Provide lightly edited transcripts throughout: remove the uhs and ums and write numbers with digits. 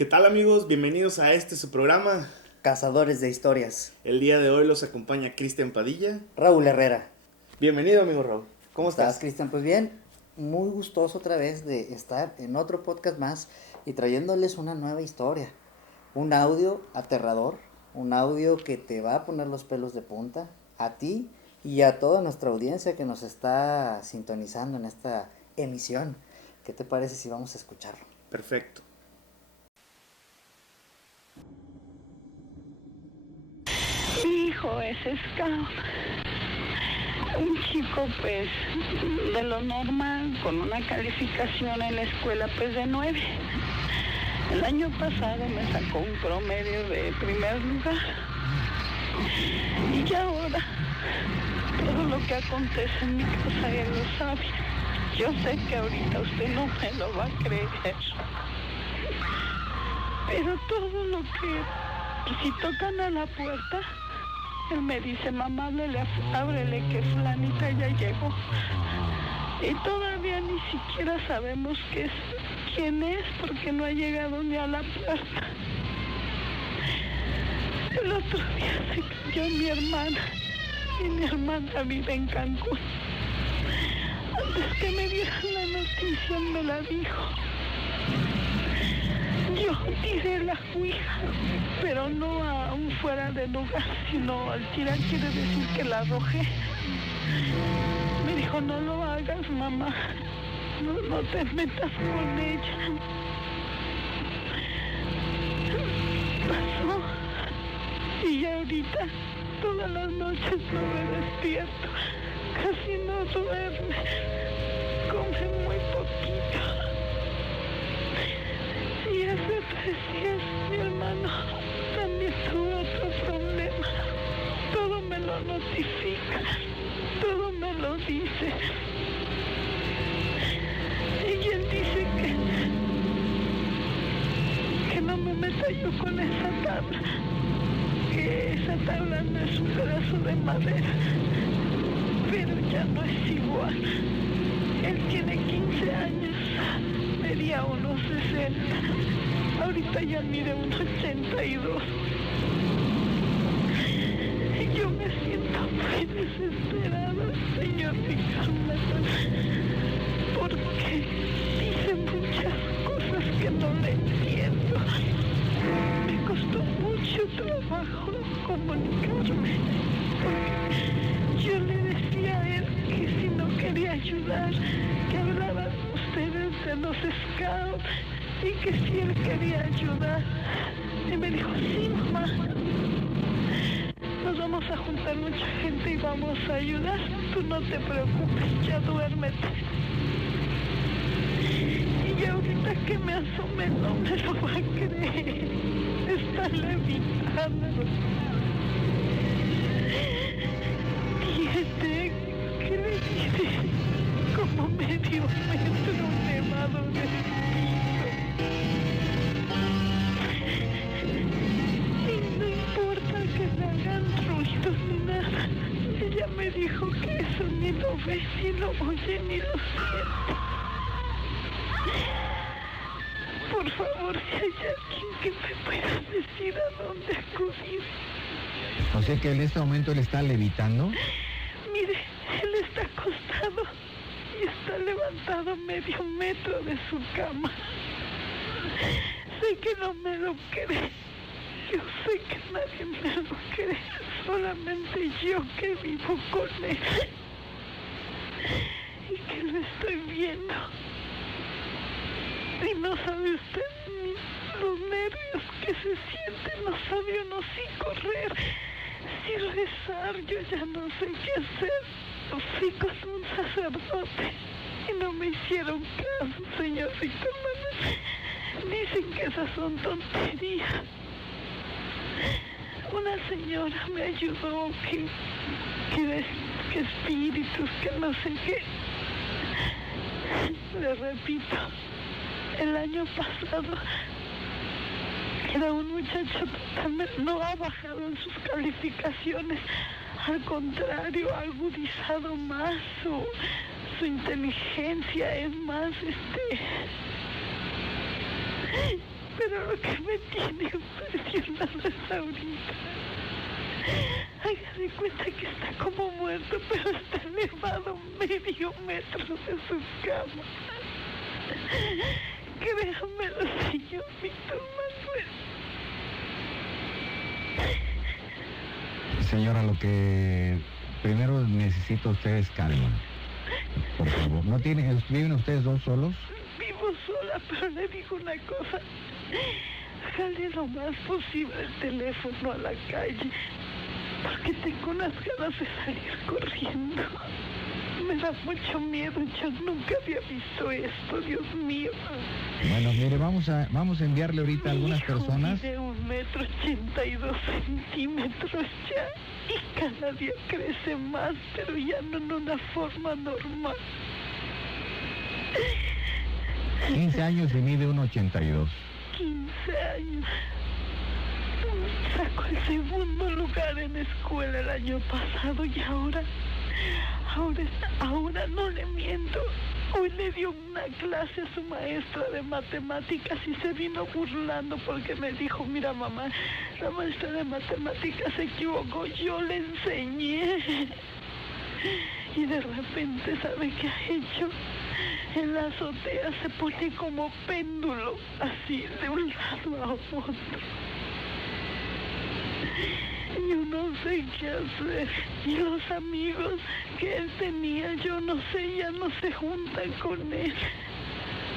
¿Qué tal amigos? Bienvenidos a su programa. Cazadores de historias. El día de hoy los acompaña Cristian Padilla. Raúl Herrera. Bienvenido amigo Raúl. ¿Cómo estás? Cristian? Pues bien, muy gustoso otra vez de estar en otro podcast más y trayéndoles una nueva historia. Un audio aterrador, un audio que te va a poner los pelos de punta a ti y a toda nuestra audiencia que nos está sintonizando en esta emisión. ¿Qué te parece si vamos a escucharlo? Perfecto. Mi hijo es scout, un chico pues de lo normal, con una calificación en la escuela pues de 9. El año pasado me sacó un promedio de primer lugar. Y ahora, todo lo que acontece en mi casa él lo sabe. Yo sé que ahorita usted no me lo va a creer. Pero todo lo que, si tocan a la puerta, él me dice, mamá, ábrele que fulanita ya llegó. Y todavía ni siquiera sabemos quién es porque no ha llegado ni a la puerta. El otro día se cayó mi hermana y mi hermana vive en Cancún. Antes que me dieran la noticia me la dijo. Yo tiré la ouija, pero no a un fuera de lugar, sino al tirar quiere decir que la arrojé. Me dijo, no lo hagas, mamá, no te metas con ella. Pasó, y ahorita todas las noches no me despierto, casi no duerme, come muy poquito. Y hace 3 días mi hermano también tuvo otro problema. Todo me lo notifica, todo me lo dice. Y él dice que no me meta yo con esa tabla, que esa tabla no es un pedazo de madera, pero ya no es igual. Él tiene 15 años, medía unos 60, ahorita ya mide unos 82. Y yo me siento muy desesperada, señor Ricardo, porque dice muchas cosas que no le entiendo. Me costó mucho trabajo comunicarme, porque yo le decía a él que si no quería ayudar, que hablaban ustedes de los scouts y que si él quería ayudar. Y me dijo, sí, mamá, nos vamos a juntar mucha gente y vamos a ayudar. Tú no te preocupes, ya duérmete. Y ahorita que me asomé no me lo va a creer. Está levitando. Tiene, ¿qué le dice? Como medio metro nevado de piso. Y no importa que le hagan ruidos ni nada. Ella me dijo que eso ni lo ve, ni lo oye, ni lo siente. Por favor, si hay alguien que me pueda decir a dónde acudir. O sea que en este momento él está levitando. Mire, él está acostado y está levantado medio metro de su cama. Sé que no me lo cree. Yo sé que nadie me lo cree. Solamente yo que vivo con él. Y que lo estoy viendo. Y no sabe usted ni los nervios que se sienten. No sabe uno si correr, si rezar. Yo ya no sé qué hacer. Fui con un sacerdote y no me hicieron caso, señorita hermana. Dicen que esas son tonterías. Una señora me ayudó, que espíritus, que no sé qué. Le repito, el año pasado era un muchacho totalmente, no ha bajado en sus calificaciones, al contrario, ha agudizado más su inteligencia, es más, Pero lo que me tiene impresionado es ahorita. Haga de cuenta que está como muerto, pero está elevado medio metro de su cama. Créamelo, señor Víctor Manuel. Señora, lo que primero necesito ustedes calma, por favor. ¿Viven ustedes dos solos? Vivo sola, pero le digo una cosa. Jale lo más posible el teléfono a la calle, porque tengo unas ganas de salir corriendo. Me da mucho miedo, yo nunca había visto esto, Dios mío. Bueno, mire, vamos a enviarle ahorita a algunas Mi hijo personas. mide 1,82 m ya, y cada día crece más, pero ya no en una forma normal. 15 años y mide 1,82. 15 años. Sacó el segundo lugar en escuela el año pasado y ahora no le miento. Hoy le dio una clase a su maestra de matemáticas y se vino burlando porque me dijo, mira mamá, la maestra de matemáticas se equivocó, yo le enseñé. Y de repente, ¿sabe qué ha hecho? En la azotea se pone como péndulo, así de un lado a otro. Yo no sé qué hacer. Y los amigos que él tenía, yo no sé, ya no se juntan con él.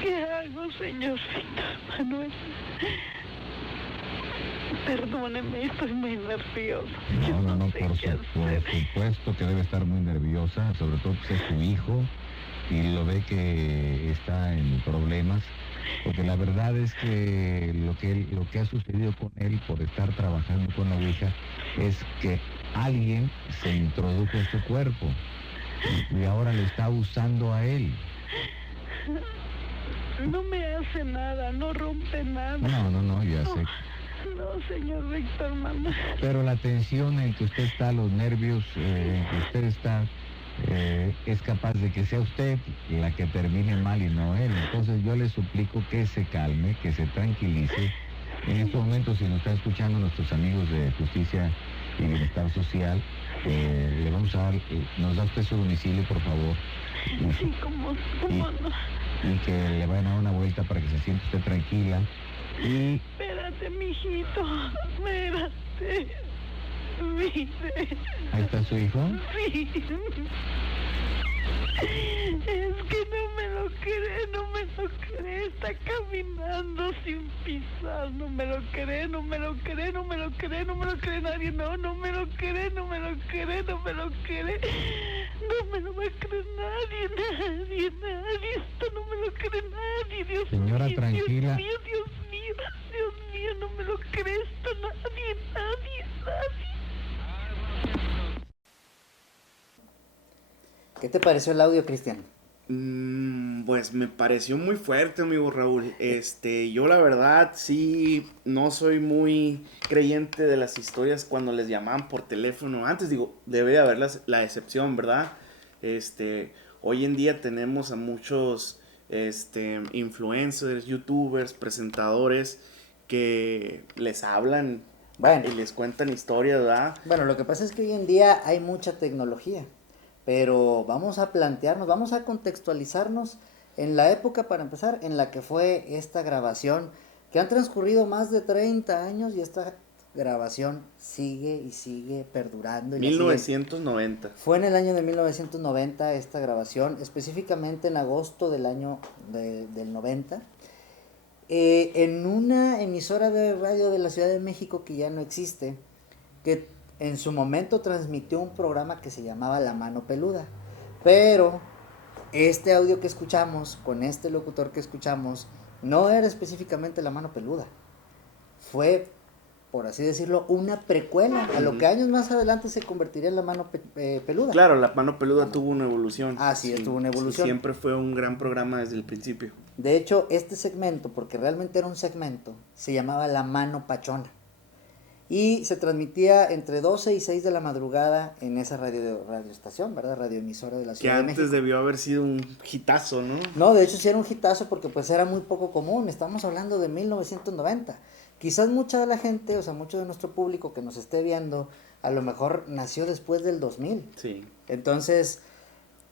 ¿Qué hago, señor Víctor Manuel? Perdóneme, estoy muy nerviosa. Yo No, sé por qué hacer. supuesto que debe estar muy nerviosa, sobre todo que es su hijo y lo ve que está en problemas, porque la verdad es que lo que ha sucedido con él por estar trabajando con la Ouija es que alguien se introdujo en su cuerpo y ahora le está usando a él. No me hace nada, no rompe nada. No, ya sé. No, señor Víctor Manuel. Pero la tensión en que usted está, los nervios en que usted está, es capaz de que sea usted la que termine mal y no él. Entonces yo le suplico que se calme, que se tranquilice. En estos momentos, si nos están escuchando nuestros amigos de Justicia y Bienestar Social, le vamos a dar, nos da usted su domicilio, por favor. Sí, ¿cómo no? Y que le vayan a dar una vuelta para que se sienta usted tranquila. Y Espérate, mijito, espérate. Mire. ahí está su hijo. Sí. Es que no me lo cree, está caminando sin pisar, no me lo cree nadie, no me lo cree nadie, no me lo cree, no me lo va a creer nadie, esto no me lo cree nadie, Dios Señora, mío, tranquila. Dios mío, no me lo cree esto nadie. ¿Qué te pareció el audio, Cristian? Pues me pareció muy fuerte, amigo Raúl. Yo la verdad sí no soy muy creyente de las historias cuando les llamaban por teléfono. Antes digo, debe de haber la excepción, ¿verdad? Hoy en día tenemos a muchos influencers, youtubers, presentadores que les hablan Bueno. y les cuentan historias, ¿verdad? Bueno, lo que pasa es que hoy en día hay mucha tecnología, pero vamos a plantearnos, vamos a contextualizarnos en la época, para empezar, en la que fue esta grabación, que han transcurrido más de 30 años y esta grabación sigue y sigue perdurando. Y 1990. Fue en el año de 1990 esta grabación, específicamente en agosto del año del 90. En una emisora de radio de la Ciudad de México que ya no existe, que en su momento transmitió un programa que se llamaba La Mano Peluda, pero este audio que escuchamos, con este locutor que escuchamos, no era específicamente La Mano Peluda, fue, por así decirlo, una precuela a lo que años más adelante se convertiría en La Mano Peluda. Claro, La Mano Peluda tuvo una evolución. Sí, tuvo una evolución. Sí, siempre fue un gran programa desde el principio. De hecho, este segmento, porque realmente era un segmento, se llamaba La Mano Pachona. y se transmitía entre 12 y 6 de la madrugada en esa radioestación, ¿verdad? Radioemisora de la Que Ciudad de antes México. debió haber sido un hitazo, ¿no? No, de hecho sí era un hitazo porque pues era muy poco común, estamos hablando de 1990. Quizás mucha de la gente, o sea, mucho de nuestro público que nos esté viendo, a lo mejor nació después del 2000. Sí. Entonces,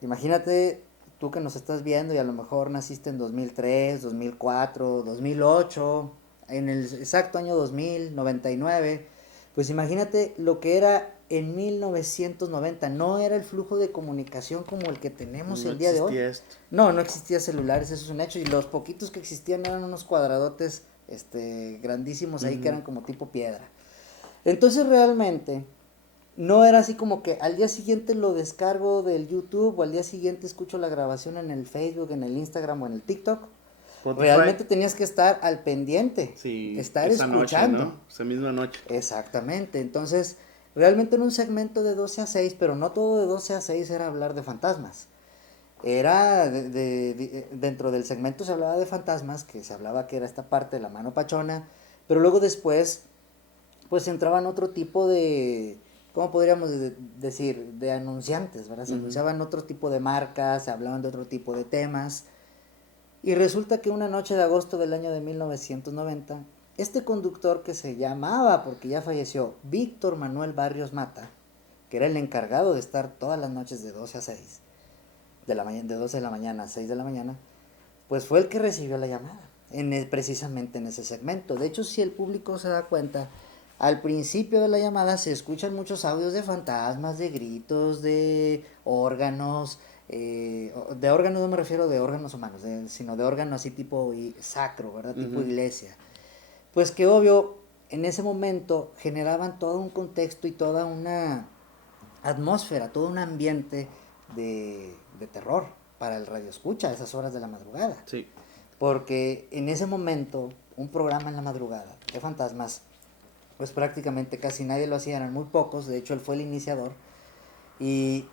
imagínate tú que nos estás viendo y a lo mejor naciste en 2003, 2004, 2008, en el exacto año 2000, 99, pues imagínate lo que era en 1990. No era el flujo de comunicación como el que tenemos No el día de hoy. existía esto. No existía celulares, eso es un hecho, y los poquitos que existían eran unos cuadradotes grandísimos ahí que eran como tipo piedra. Entonces realmente no era así como que al día siguiente lo descargo del YouTube o al día siguiente escucho la grabación en el Facebook, en el Instagram o en el TikTok. Spotify. Realmente tenías que estar al pendiente, Sí, estar esa escuchando. noche, ¿no? Esa misma noche. Exactamente, entonces realmente era un segmento de 12 a 6, pero no todo de 12 a 6 era hablar de fantasmas. Era dentro del segmento se hablaba de fantasmas, que se hablaba que era esta parte de la mano pachona, pero luego después pues entraban otro tipo de, ¿cómo podríamos decir? De anunciantes, ¿verdad? Se anunciaban otro tipo de marcas, se hablaban de otro tipo de temas. Y resulta que una noche de agosto del año de 1990, este conductor que se llamaba, porque ya falleció, Víctor Manuel Barrios Mata, que era el encargado de estar todas las noches de 12 a 6, de 12 de la mañana a 6 de la mañana, pues fue el que recibió la llamada, precisamente en ese segmento. De hecho, si el público se da cuenta, al principio de la llamada se escuchan muchos audios de fantasmas, de gritos, de órganos. De órganos no me refiero de órganos humanos, sino de órganos así tipo sacro, ¿verdad? Tipo iglesia. Pues que obvio, en ese momento generaban todo un contexto y toda una atmósfera, todo un ambiente de terror para el radioescucha a esas horas de la madrugada. Sí. Porque en ese momento, un programa en la madrugada de fantasmas, pues prácticamente casi nadie lo hacía, eran muy pocos, de hecho él fue el iniciador, y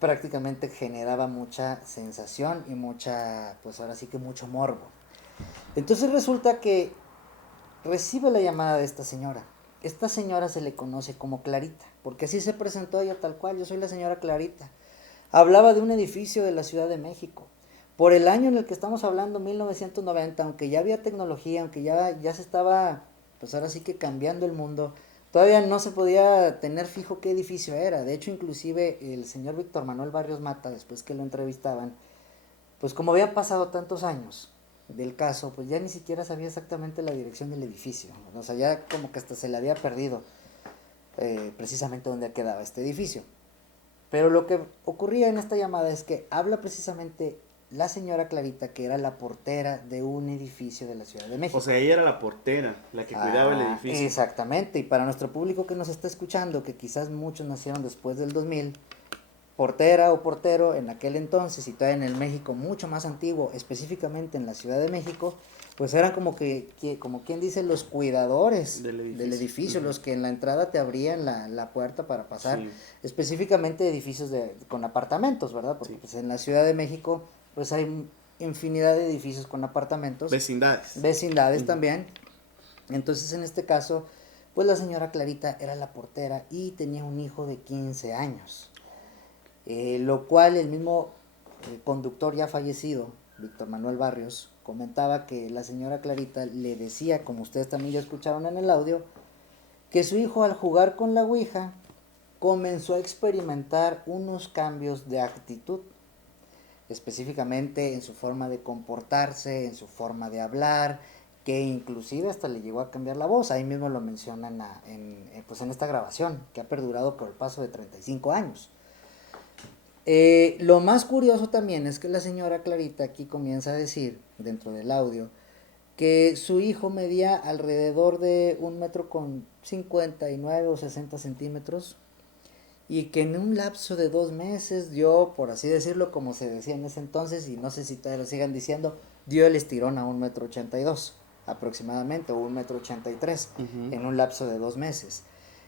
prácticamente generaba mucha sensación y mucha, pues ahora sí que mucho morbo. Entonces resulta que recibe la llamada de esta señora. Esta señora se le conoce como Clarita, porque así se presentó ella tal cual, yo soy la señora Clarita. Hablaba de un edificio de la Ciudad de México. Por el año en el que estamos hablando, 1990, aunque ya había tecnología, aunque ya se estaba, pues ahora sí que cambiando el mundo, todavía no se podía tener fijo qué edificio era. De hecho, inclusive el señor Víctor Manuel Barrios Mata, después que lo entrevistaban, pues como había pasado tantos años del caso, pues ya ni siquiera sabía exactamente la dirección del edificio. O sea, ya como que hasta se le había perdido precisamente dónde quedaba este edificio. Pero lo que ocurría en esta llamada es que habla precisamente la señora Clarita, que era la portera de un edificio de la Ciudad de México. O sea, ella era la portera, la que cuidaba el edificio. Exactamente, y para nuestro público que nos está escuchando, que quizás muchos nacieron después del 2000, portera o portero en aquel entonces, y todavía en el México mucho más antiguo, específicamente en la Ciudad de México, pues eran como como quien dice, los cuidadores del edificio, los que en la entrada te abrían la puerta para pasar, específicamente edificios con apartamentos, ¿verdad? Porque pues en la Ciudad de México pues hay infinidad de edificios con apartamentos. Vecindades también. Entonces en este caso, pues la señora Clarita era la portera y tenía un hijo de 15 años. Lo cual el mismo conductor ya fallecido, Víctor Manuel Barrios, comentaba que la señora Clarita le decía, como ustedes también ya escucharon en el audio, que su hijo al jugar con la ouija comenzó a experimentar unos cambios de actitud, específicamente en su forma de comportarse, en su forma de hablar, que inclusive hasta le llegó a cambiar la voz. Ahí mismo lo mencionan en esta grabación, que ha perdurado por el paso de 35 años. Lo más curioso también es que la señora Clarita aquí comienza a decir, dentro del audio, que su hijo medía alrededor de 1,59 m o 60 centímetros, y que en un lapso de 2 meses dio, por así decirlo, como se decía en ese entonces, y no sé si todavía lo sigan diciendo, dio el estirón a 1,82 m aproximadamente, o 1,83 m en un lapso de 2 meses.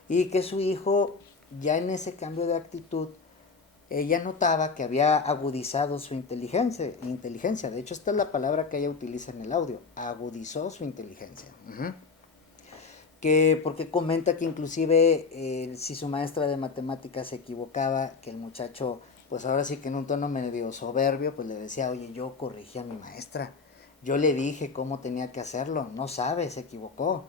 Y que su hijo, ya en ese cambio de actitud, ella notaba que había agudizado su inteligencia. De hecho, esta es la palabra que ella utiliza en el audio, agudizó su inteligencia. porque comenta que inclusive si su maestra de matemáticas se equivocaba, que el muchacho, pues ahora sí que en un tono medio soberbio, pues le decía, oye, yo corrigí a mi maestra, yo le dije cómo tenía que hacerlo, no sabe, se equivocó.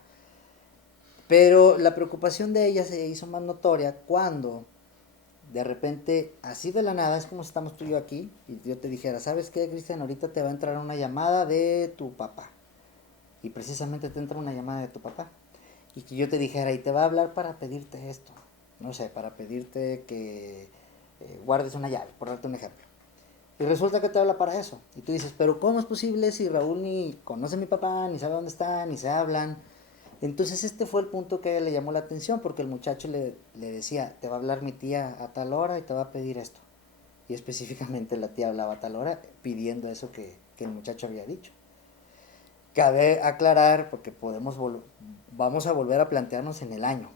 Pero la preocupación de ella se hizo más notoria cuando de repente, así de la nada, es como si estamos tú y yo aquí, y yo te dijera, ¿sabes qué, Cristian? Ahorita te va a entrar una llamada de tu papá. Y precisamente te entra una llamada de tu papá. Y que yo te dijera, y te va a hablar para pedirte esto. No sé, para pedirte que guardes una llave, por darte un ejemplo. Y resulta que te habla para eso. Y tú dices, pero ¿cómo es posible si Raúl ni conoce a mi papá, ni sabe dónde está, ni se hablan? Entonces este fue el punto que a ella le llamó la atención, porque el muchacho le decía, te va a hablar mi tía a tal hora y te va a pedir esto. Y específicamente la tía hablaba a tal hora pidiendo eso que el muchacho había dicho. Cabe aclarar, porque vamos a volver a plantearnos en el año.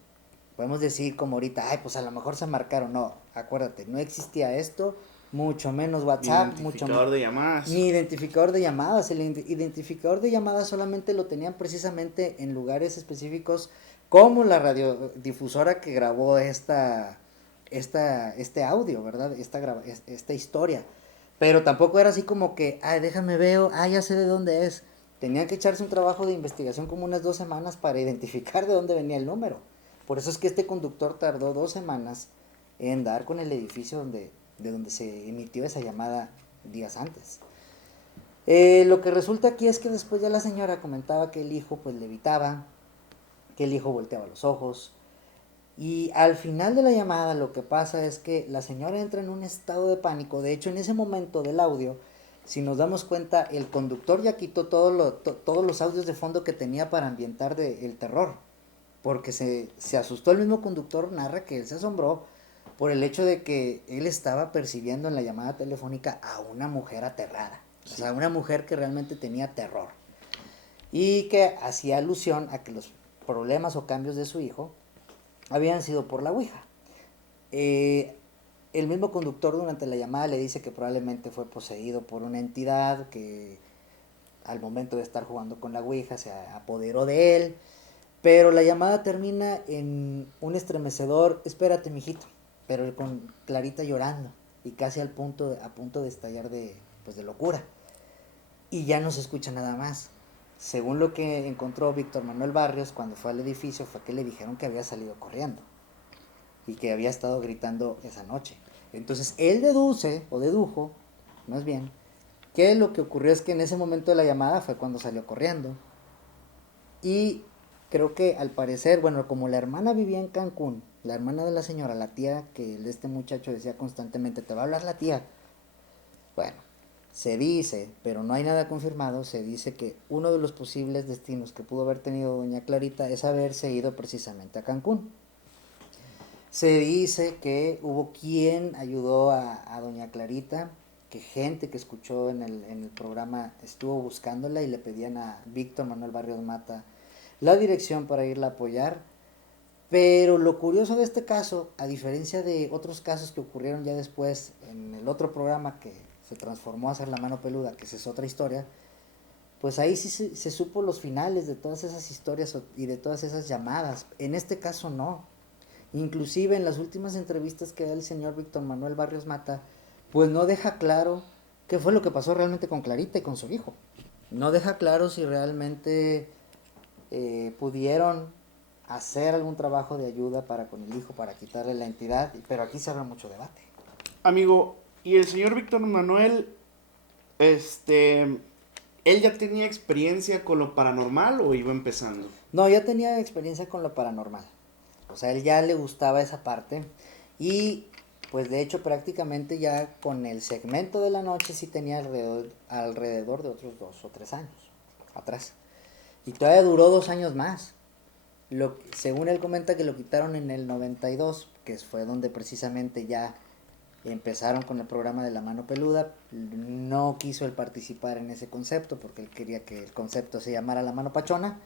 Podemos decir como ahorita, ay, pues a lo mejor se marcaron. No, acuérdate, no existía esto, mucho menos WhatsApp, Identificador de llamadas. ni identificador de llamadas. El identificador de llamadas solamente lo tenían precisamente en lugares específicos, como la radiodifusora que grabó este audio, ¿verdad? Esta historia. Pero tampoco era así como que, ay, déjame veo, ay, ya sé de dónde es. Tenían que echarse un trabajo de investigación como unas 2 semanas para identificar de dónde venía el número. Por eso es que este conductor tardó 2 semanas en dar con el edificio de donde se emitió esa llamada días antes. Lo que resulta aquí es que después ya la señora comentaba que el hijo pues levitaba, que el hijo volteaba los ojos. Y al final de la llamada lo que pasa es que la señora entra en un estado de pánico. De hecho, en ese momento del audio, si nos damos cuenta, el conductor ya quitó todos los audios de fondo que tenía para ambientar el terror. Porque se asustó. El mismo conductor narra que él se asombró por el hecho de que él estaba percibiendo en la llamada telefónica a una mujer aterrada. Sí. O sea, una mujer que realmente tenía terror. Y que hacía alusión a que los problemas o cambios de su hijo habían sido por la ouija. El mismo conductor durante la llamada le dice que probablemente fue poseído por una entidad que al momento de estar jugando con la ouija se apoderó de él. Pero la llamada termina en un estremecedor, espérate mijito, pero con Clarita llorando y casi a punto de estallar de locura. Y ya no se escucha nada más. Según lo que encontró Víctor Manuel Barrios cuando fue al edificio, fue que le dijeron que había salido corriendo y que había estado gritando esa noche. Entonces él dedujo, más bien, que lo que ocurrió es que en ese momento de la llamada fue cuando salió corriendo. Y creo que al parecer, bueno, como la hermana vivía en Cancún, la hermana de la señora, la tía que de este muchacho decía constantemente, te va a hablar la tía. Bueno, se dice, pero no hay nada confirmado, se dice que uno de los posibles destinos que pudo haber tenido doña Clarita es haberse ido precisamente a Cancún. Se dice que hubo quien ayudó a doña Clarita, que gente que escuchó en el programa estuvo buscándola y le pedían a Víctor Manuel Barrios Mata la dirección para irla a apoyar. Pero lo curioso de este caso, a diferencia de otros casos que ocurrieron ya después en el otro programa que se transformó a ser La Mano Peluda, que esa es otra historia, pues ahí sí se supo los finales de todas esas historias y de todas esas llamadas. En este caso no. Inclusive en las últimas entrevistas que da el señor Víctor Manuel Barrios Mata, pues no deja claro qué fue lo que pasó realmente con Clarita y con su hijo. No deja claro si realmente pudieron hacer algún trabajo de ayuda para con el hijo, para quitarle la entidad, pero aquí se abre mucho debate. Amigo, ¿y el señor Víctor Manuel, él ya tenía experiencia con lo paranormal o iba empezando? No, ya tenía experiencia con lo paranormal. O sea, él ya le gustaba esa parte y pues de hecho prácticamente ya con el segmento de la noche sí tenía alrededor de otros 2 o 3 años atrás. Y todavía duró 2 años más. Según él comenta que lo quitaron en el 92, que fue donde precisamente ya empezaron con el programa de La Mano Peluda. No quiso él participar en ese concepto porque él quería que el concepto se llamara La Mano Pachona.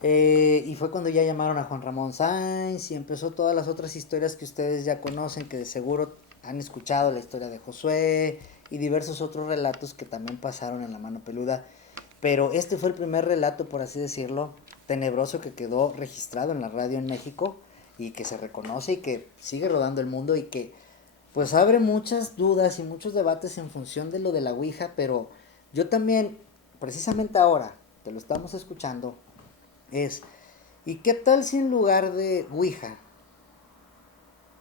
Y fue cuando ya llamaron a Juan Ramón Sáenz y empezó todas las otras historias que ustedes ya conocen, que de seguro han escuchado, la historia de Josué y diversos otros relatos que también pasaron en La Mano Peluda. Pero este fue el primer relato, por así decirlo, tenebroso que quedó registrado en la radio en México y que se reconoce y que sigue rodando el mundo y que pues abre muchas dudas y muchos debates en función de lo de la Ouija, pero yo también, precisamente ahora que lo estamos escuchando, ¿y qué tal si en lugar de Ouija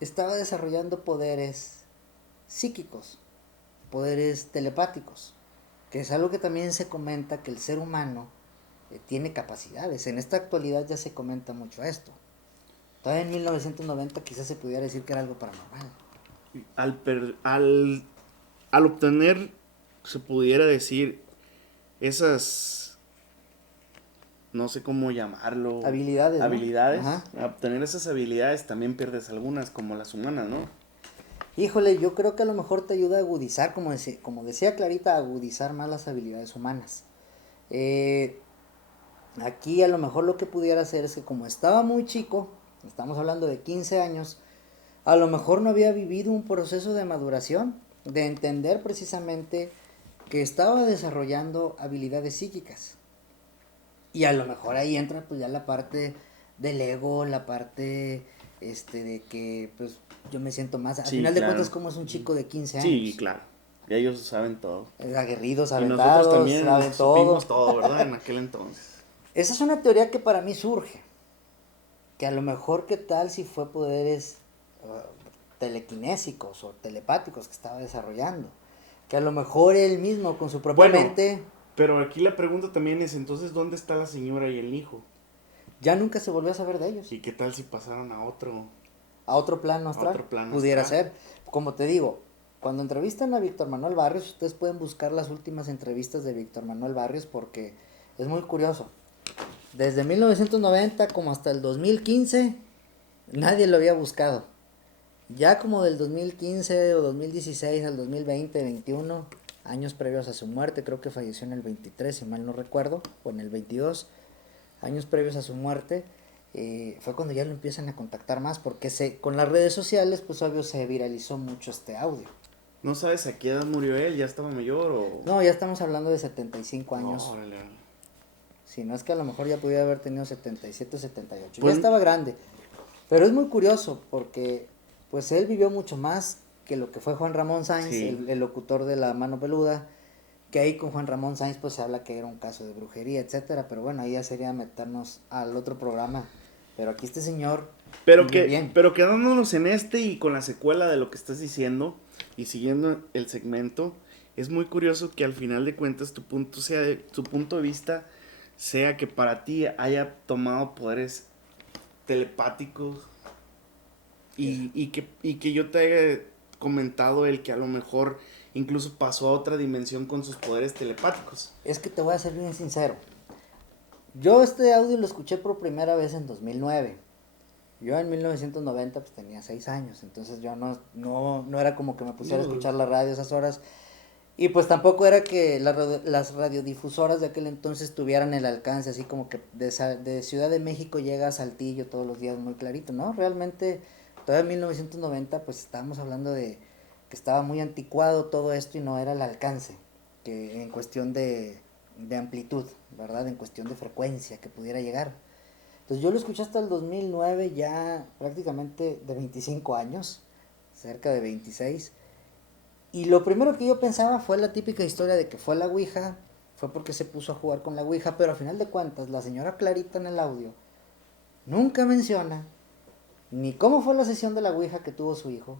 estaba desarrollando poderes psíquicos, poderes telepáticos? Que es algo que también se comenta, que el ser humano tiene capacidades. En esta actualidad ya se comenta mucho esto. Todavía en 1990 quizás se pudiera decir que era algo paranormal. Al obtener, se pudiera decir, esas, no sé cómo llamarlo, Habilidades, ¿no? habilidades, Ajá. obtener esas habilidades también pierdes algunas, como las humanas, ¿no? Híjole, yo creo que a lo mejor te ayuda a agudizar, como decía Clarita, a agudizar más las habilidades humanas. Aquí a lo mejor lo que pudiera hacer es que como estaba muy chico, estamos hablando de 15 años, a lo mejor no había vivido un proceso de maduración, de entender precisamente que estaba desarrollando habilidades psíquicas. Y a lo mejor ahí entra pues ya la parte del ego, la parte de que pues yo me siento más, al Sí, final de claro. cuentas como es un chico de 15 años. Sí, claro. Y ellos saben todo. Aguerridos, Y nosotros aventados, también saben todo. supimos todo, ¿verdad? En aquel entonces. Esa es una teoría que para mí surge. Que a lo mejor qué tal si fue poderes telequinésicos o telepáticos que estaba desarrollando. Que a lo mejor él mismo con su propia Bueno, mente pero aquí la pregunta también es, entonces, ¿dónde está la señora y el hijo? ya nunca se volvió a saber de ellos. ¿Y qué tal si pasaron a otro? A otro plano astral. Otro plano pudiera astral. ser. Como te digo, cuando entrevistan a Víctor Manuel Barrios, ustedes pueden buscar las últimas entrevistas de Víctor Manuel Barrios porque es muy curioso. Desde 1990 como hasta el 2015, nadie lo había buscado. Ya como del 2015 o 2016 al 2020, 21, años previos a su muerte, creo que falleció en el 23, si mal no recuerdo, o en el 22, años previos a su muerte, fue cuando ya lo empiezan a contactar más, porque con las redes sociales, pues obvio se viralizó mucho este audio. ¿No sabes a qué edad murió él? ¿Ya estaba mayor o...? No, ya estamos hablando de 75 años. No, órale, órale. Si no es que a lo mejor ya pudiera haber tenido 77, 78. Pues- Ya estaba grande. Pero es muy curioso porque pues él vivió mucho más que lo que fue Juan Ramón Sáenz, Sí. el locutor de La Mano Peluda, que ahí con Juan Ramón Sáenz pues se habla que era un caso de brujería, etcétera, pero bueno, ahí ya sería meternos al otro programa. Pero aquí este señor vivió bien. Pero quedándonos en este y con la secuela de lo que estás diciendo y siguiendo el segmento, es muy curioso que al final de cuentas tu punto de vista sea que para ti haya tomado poderes telepáticos y que yo te haya comentado el que a lo mejor incluso pasó a otra dimensión con sus poderes telepáticos. Es que te voy a ser bien sincero. Yo este audio lo escuché por primera vez en 2009. Yo en 1990 pues tenía 6 años, entonces yo no era como que me pusiera a escuchar la radio a esas horas. Y pues tampoco era que las radiodifusoras de aquel entonces tuvieran el alcance, así como que de Ciudad de México llega a Saltillo todos los días muy clarito, ¿no? Realmente, todavía en 1990 pues estábamos hablando de que estaba muy anticuado todo esto y no era el alcance, que en cuestión de amplitud, ¿verdad? En cuestión de frecuencia que pudiera llegar. Entonces yo lo escuché hasta el 2009, ya prácticamente de 25 años, cerca de 26. Y lo primero que yo pensaba fue la típica historia de que fue la Ouija, fue porque se puso a jugar con la Ouija, pero al final de cuentas la señora Clarita en el audio nunca menciona ni cómo fue la sesión de la Ouija que tuvo su hijo,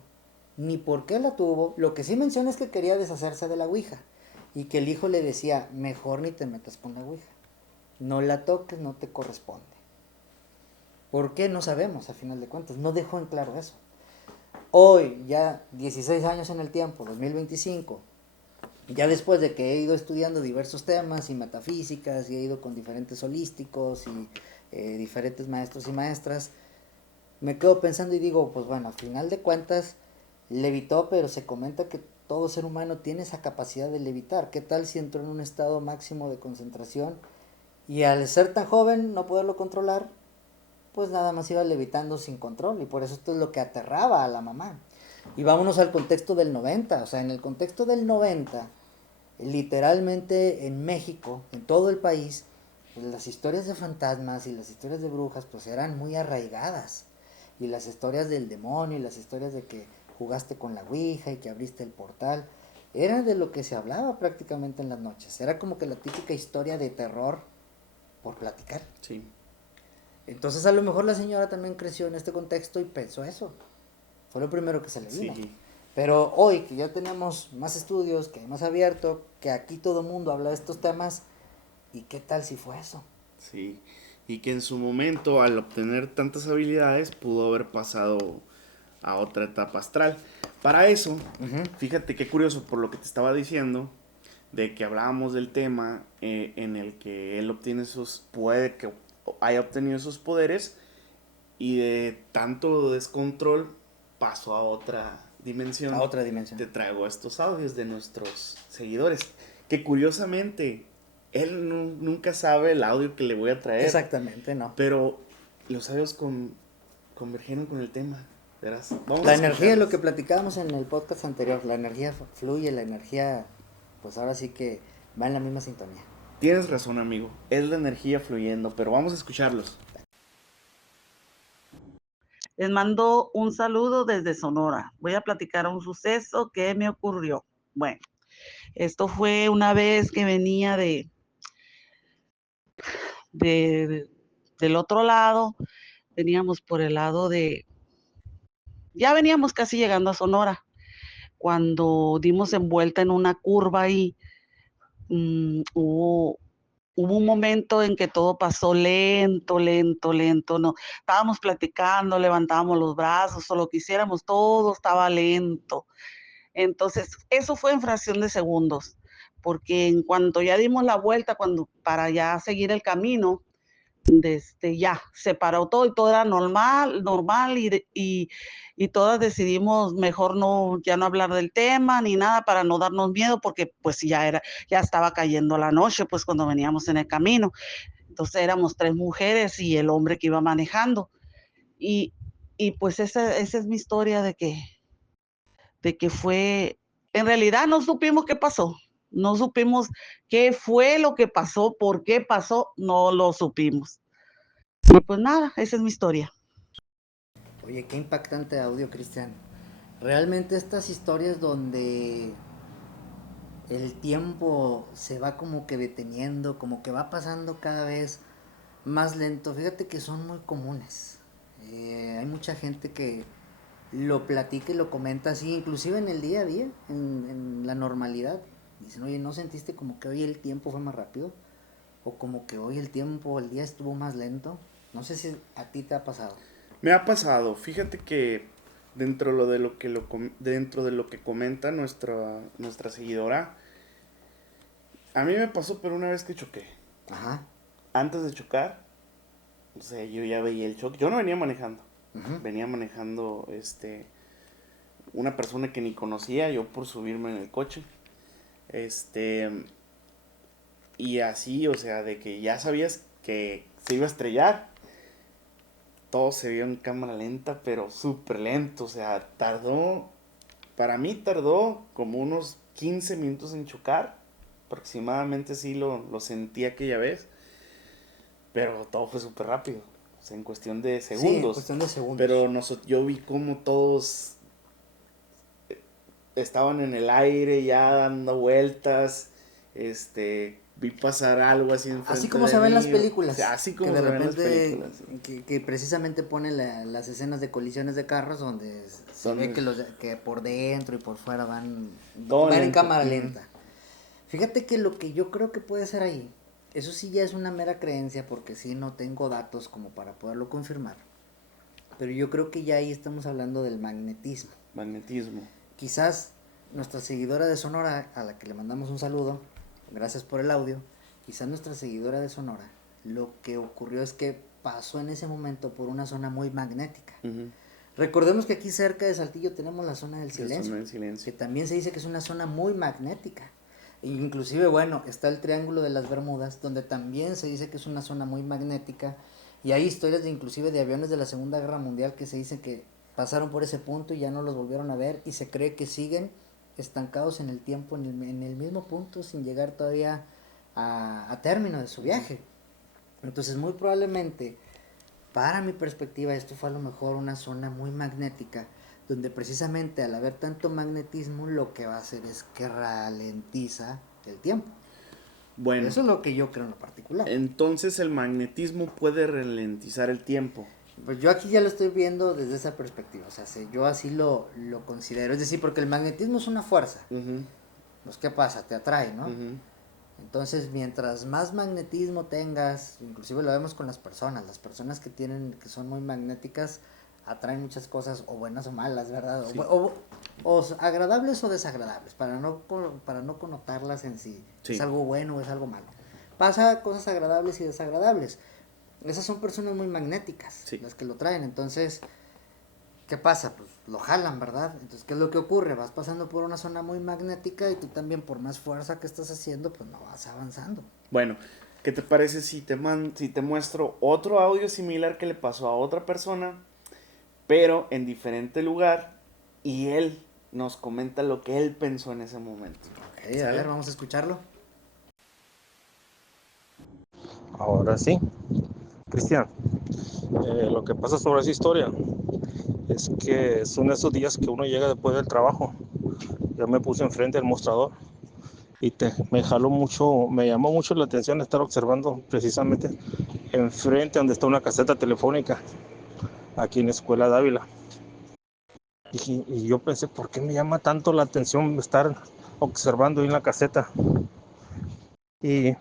ni por qué la tuvo. Lo que sí menciona es que quería deshacerse de la Ouija y que el hijo le decía, mejor ni te metas con la Ouija, no la toques, no te corresponde. ¿Por qué? No sabemos, a final de cuentas, no dejó en claro eso. Hoy, ya 16 años en el tiempo, 2025, ya después de que he ido estudiando diversos temas y metafísicas y he ido con diferentes holísticos y diferentes maestros y maestras, me quedo pensando y digo, pues bueno, a final de cuentas levitó, pero se comenta que todo ser humano tiene esa capacidad de levitar. ¿Qué tal si entró en un estado máximo de concentración y al ser tan joven no poderlo controlar, pues nada más iba levitando sin control? Y por eso esto es lo que aterraba a la mamá. Y vámonos al contexto del 90, o sea, en el contexto del 90, literalmente en México, en todo el país, pues las historias de fantasmas y las historias de brujas pues eran muy arraigadas. Y las historias del demonio y las historias de que jugaste con la ouija y que abriste el portal, era de lo que se hablaba prácticamente en las noches. Era como que la típica historia de terror por platicar. Sí. Entonces a lo mejor la señora también creció en este contexto y pensó eso. Fue lo primero que se le vino. Sí. Pero hoy que ya tenemos más estudios, que hay más abierto, que aquí todo el mundo habla de estos temas, ¿y qué tal si fue eso? Sí. Y que en su momento, al obtener tantas habilidades, pudo haber pasado a otra etapa astral. Para eso, fíjate qué curioso por lo que te estaba diciendo, de que hablábamos del tema en el que él obtiene puede que haya obtenido esos poderes y de tanto descontrol pasó a otra dimensión. A otra dimensión. Te traigo estos audios de nuestros seguidores, que curiosamente él nunca sabe el audio que le voy a traer. Exactamente, no. Pero los audios convergieron con el tema. Verás. La energía, lo que platicábamos en el podcast anterior, la energía fluye, la energía, pues ahora sí que va en la misma sintonía. Tienes razón, amigo. Es la energía fluyendo, pero vamos a escucharlos. Les mando un saludo desde Sonora. Voy a platicar un suceso que me ocurrió. Bueno, esto fue una vez que venía del otro lado. Veníamos por el lado ya veníamos casi llegando a Sonora. Cuando dimos envuelta en una curva y hubo un momento en que todo pasó lento, no, estábamos platicando, levantábamos los brazos o lo que hiciéramos, todo estaba lento. Entonces, eso fue en fracción de segundos, porque en cuanto ya dimos la vuelta, para ya seguir el camino, ya se paró todo y todo era normal y todas decidimos mejor ya no hablar del tema ni nada para no darnos miedo porque pues ya estaba cayendo la noche pues cuando veníamos en el camino. Entonces éramos 3 mujeres y el hombre que iba manejando y pues esa es mi historia de que fue, en realidad no supimos qué pasó. No supimos qué fue lo que pasó, por qué pasó, no lo supimos. Y pues nada, esa es mi historia. Oye, qué impactante audio, Cristian. Realmente estas historias donde el tiempo se va como que deteniendo, como que va pasando cada vez más lento, fíjate que son muy comunes. Hay mucha gente que lo platica y lo comenta así, inclusive en el día a día, en la normalidad. Dicen, oye, ¿no sentiste como que hoy el tiempo fue más rápido? O como que hoy el día estuvo más lento. No sé si a ti te ha pasado. Me ha pasado. Fíjate que dentro de lo que comenta nuestra seguidora, a mí me pasó pero una vez que choqué. Ajá. Antes de chocar, o sea, yo ya veía el choque. Yo no venía manejando. Uh-huh. Venía manejando una persona que ni conocía, yo por subirme en el coche. Y así, o sea, de que ya sabías que se iba a estrellar. Todo se vio en cámara lenta, pero súper lento. O sea, para mí tardó como unos 15 minutos en chocar. Aproximadamente sí lo sentí aquella vez. Pero todo fue súper rápido. O sea, en cuestión de segundos. Sí, en cuestión de segundos. Pero yo vi como todos estaban en el aire ya dando vueltas. Vi pasar algo así enfrente así como de se ven mí. las películas. O sea, así como que se de ven las repente, películas. que precisamente ponen las escenas de colisiones de carros donde se ve que por dentro y por fuera van en cámara lenta. Fíjate que lo que yo creo que puede ser ahí, eso sí ya es una mera creencia porque sí no tengo datos como para poderlo confirmar. Pero yo creo que ya ahí estamos hablando del magnetismo. Magnetismo. Quizás nuestra seguidora de Sonora, a la que le mandamos un saludo, gracias por el audio, quizás nuestra seguidora de Sonora, lo que ocurrió es que pasó en ese momento por una zona muy magnética. Uh-huh. Recordemos que aquí cerca de Saltillo tenemos la zona del silencio, zona del silencio, que también se dice que es una zona muy magnética. E inclusive, bueno, está el Triángulo de las Bermudas, donde también se dice que es una zona muy magnética, y hay historias inclusive de aviones de la Segunda Guerra Mundial que se dice que pasaron por ese punto y ya no los volvieron a ver, y se cree que siguen estancados en el tiempo, en el mismo punto, sin llegar todavía a término de su viaje. Entonces, muy probablemente, para mi perspectiva, esto fue a lo mejor una zona muy magnética, donde precisamente al haber tanto magnetismo, lo que va a hacer es que ralentiza el tiempo. Bueno, Eso es lo que yo creo en lo particular. entonces el magnetismo puede ralentizar el tiempo. Pues yo aquí ya lo estoy viendo desde esa perspectiva, o sea, yo así lo considero, es decir, porque el magnetismo es una fuerza, Ujú, pues ¿qué pasa? Te atrae, ¿no? ujú. Entonces, mientras más magnetismo tengas, inclusive lo vemos con las personas que son muy magnéticas, atraen muchas cosas, o buenas o malas, ¿verdad? Sí. O agradables o desagradables, para no connotarlas en sí, Sí. es algo bueno o es algo malo. Pasa cosas agradables y desagradables. Esas son personas muy magnéticas, Sí. las que lo traen, entonces, ¿qué pasa? Pues lo jalan, ¿verdad? Entonces, ¿qué es lo que ocurre? Vas pasando por una zona muy magnética y tú también por más fuerza que estás haciendo, pues no vas avanzando. Bueno, ¿qué te parece si te muestro otro audio similar que le pasó a otra persona, pero en diferente lugar, y él nos comenta lo que él pensó en ese momento? Ok, a ver, vamos a escucharlo. Ahora sí, Cristian, lo que pasa sobre esa historia es que son esos días que uno llega después del trabajo. Yo me puse enfrente del mostrador y me llamó mucho la atención estar observando precisamente enfrente donde está una caseta telefónica, aquí en la Escuela Dávila. Y yo pensé, ¿por qué me llama tanto la atención estar observando ahí en la caseta? Y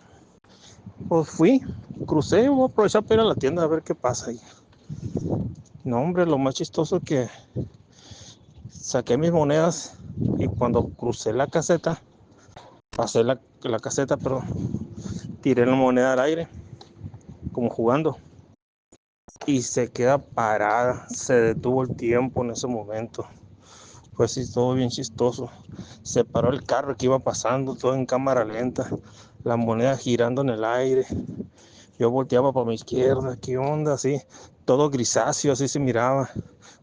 pues crucé, voy a aprovechar para ir a la tienda a ver qué pasa ahí. No, hombre, lo más chistoso es que saqué mis monedas y cuando crucé la caseta, pasé la caseta, perdón, tiré la moneda al aire, como jugando, y se queda parada, se detuvo el tiempo en ese momento. Fue así todo bien chistoso. Se paró el carro que iba pasando, todo en cámara lenta, la moneda girando en el aire. Yo volteaba para mi izquierda, ¿qué onda? Así, todo grisáceo, así se miraba,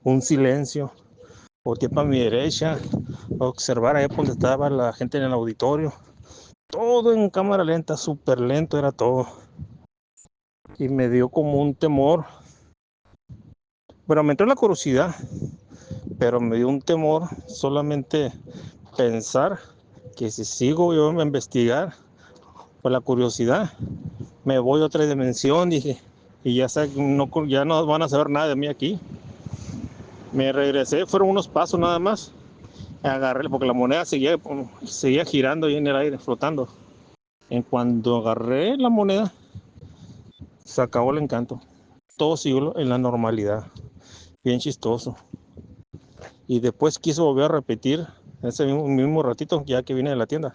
un silencio. Volteé para mi derecha, a observar ahí donde estaba la gente en el auditorio. Todo en cámara lenta, súper lento era todo. Y me dio como un temor. Bueno, me entró la curiosidad, pero me dio un temor solamente pensar que si sigo yo a investigar por la curiosidad, me voy a otra dimensión, dije, y ya no van a saber nada de mí aquí. Me regresé, fueron unos pasos nada más. Agarré, porque la moneda seguía girando ahí en el aire, flotando. En cuanto agarré la moneda, se acabó el encanto. Todo siguió en la normalidad. Bien chistoso. Y después quiso volver a repetir, ese mismo ratito, ya que vine de la tienda,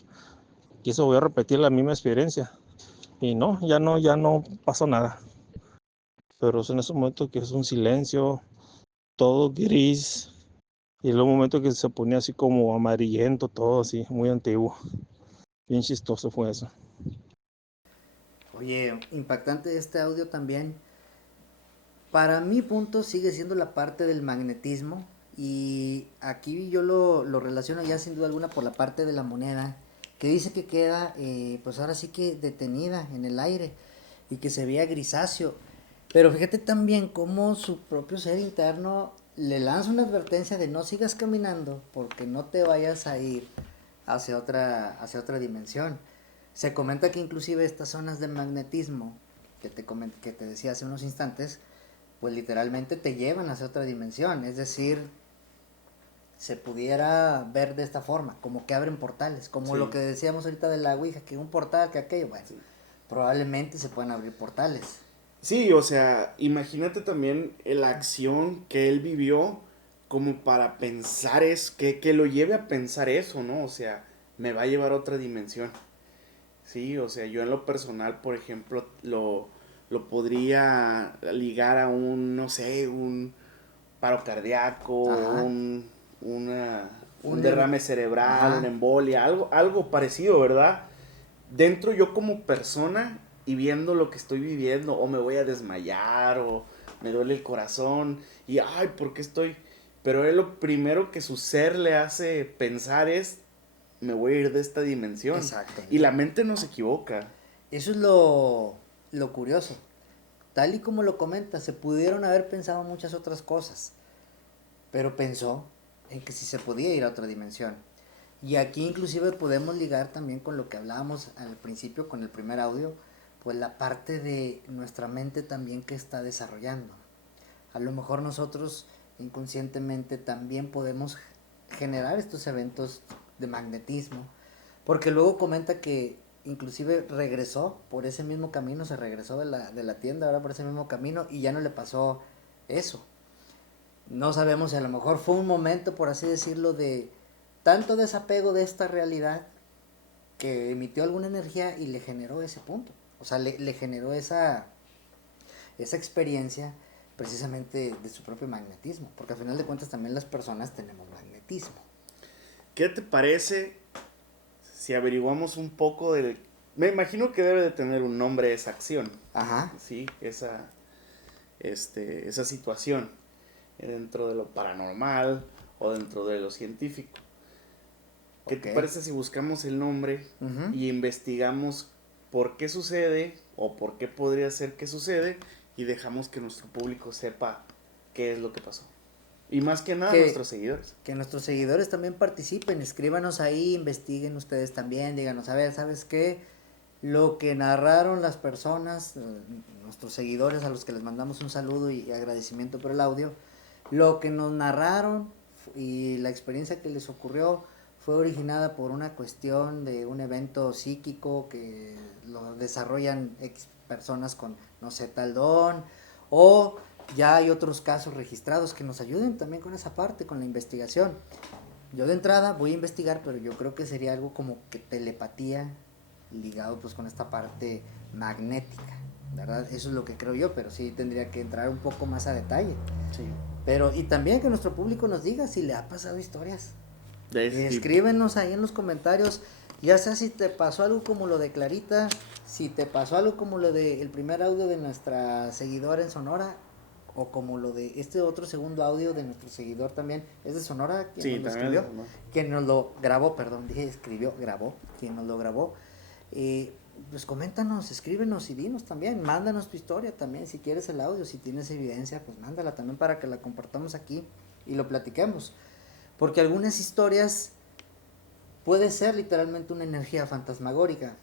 quiso volver a repetir la misma experiencia. Y no, ya no pasó nada. Pero es en ese momento que es un silencio, todo gris. Y luego un momento que se ponía así como amarillento, todo así, muy antiguo. Bien chistoso fue eso. Oye, impactante este audio también. Para mi punto sigue siendo la parte del magnetismo y aquí yo lo relaciono ya sin duda alguna por la parte de la moneda que dice que queda pues ahora sí que detenida en el aire y que se veía grisáceo. Pero fíjate también cómo su propio ser interno le lanza una advertencia de no sigas caminando porque no te vayas a ir hacia otra dimensión. Se comenta que inclusive estas zonas de magnetismo que te decía hace unos instantes, pues literalmente te llevan hacia otra dimensión. Es decir, se pudiera ver de esta forma, como que abren portales, como Sí. lo que decíamos ahorita de la Ouija, que un portal, que aquello, bueno, probablemente se puedan abrir portales. Sí, o sea, imagínate también la acción que él vivió como para pensar eso, que lo lleve a pensar eso, ¿no? O sea, me va a llevar a otra dimensión. Sí, o sea, yo en lo personal, por ejemplo, lo podría ligar a no sé, un paro cardíaco, Ajá. un derrame cerebral, Ajá. una embolia, algo parecido, ¿verdad? Dentro yo como persona y viendo lo que estoy viviendo, o me voy a desmayar, o me duele el corazón, y ay, ¿por qué estoy? Pero él lo primero que su ser le hace pensar es, me voy a ir de esta dimensión. Exacto. Y la mente no se equivoca. Eso es lo curioso. tal y como lo comenta, se pudieron haber pensado muchas otras cosas, pero pensó en que sí se podía ir a otra dimensión. Y aquí inclusive podemos ligar también con lo que hablábamos al principio con el primer audio, pues la parte de nuestra mente también que está desarrollando. A lo mejor nosotros inconscientemente también podemos generar estos eventos de magnetismo, porque luego comenta que inclusive regresó por ese mismo camino, se regresó de la tienda ahora por ese mismo camino y ya no le pasó eso. No sabemos si a lo mejor fue un momento, por así decirlo, de tanto desapego de esta realidad que emitió alguna energía y le generó ese punto. O sea, le generó esa experiencia precisamente de su propio magnetismo. Porque al final de cuentas también las personas tenemos magnetismo. ¿Qué te parece si averiguamos un poco del... Me imagino que debe de tener un nombre esa acción. Ajá. Sí, esa situación. Dentro de lo paranormal o dentro de lo científico. ¿Qué te parece si buscamos el nombre y investigamos por qué sucede o por qué podría ser que sucede y dejamos que nuestro público sepa qué es lo que pasó? Y más que nada nuestros seguidores. Que nuestros seguidores también participen, escríbanos ahí, investiguen ustedes también, díganos, a ver, ¿sabes qué? Lo que narraron las personas, nuestros seguidores a los que les mandamos un saludo y agradecimiento por el audio, lo que nos narraron y la experiencia que les ocurrió fue originada por una cuestión de un evento psíquico que lo desarrollan X personas con, no sé, tal don, o ya hay otros casos registrados que nos ayuden también con esa parte, con la investigación. Yo de entrada voy a investigar, pero yo creo que sería algo como que telepatía ligado pues con esta parte magnética, ¿verdad? Eso es lo que creo yo, pero sí tendría que entrar un poco más a detalle. Sí. Pero, y también que nuestro público nos diga si le ha pasado historias. Escríbenos ahí en los comentarios, ya sea si te pasó algo como lo de Clarita, si te pasó algo como lo de el primer audio de nuestra seguidora en Sonora, o como lo de este otro segundo audio de nuestro seguidor también, es de Sonora, quien nos lo escribió, quien nos lo grabó, grabó, quien nos lo grabó. Pues coméntanos, escríbenos y dinos también, mándanos tu historia también, si quieres el audio, si tienes evidencia, pues mándala también para que la compartamos aquí y lo platiquemos. Porque algunas historias puede ser literalmente una energía fantasmagórica,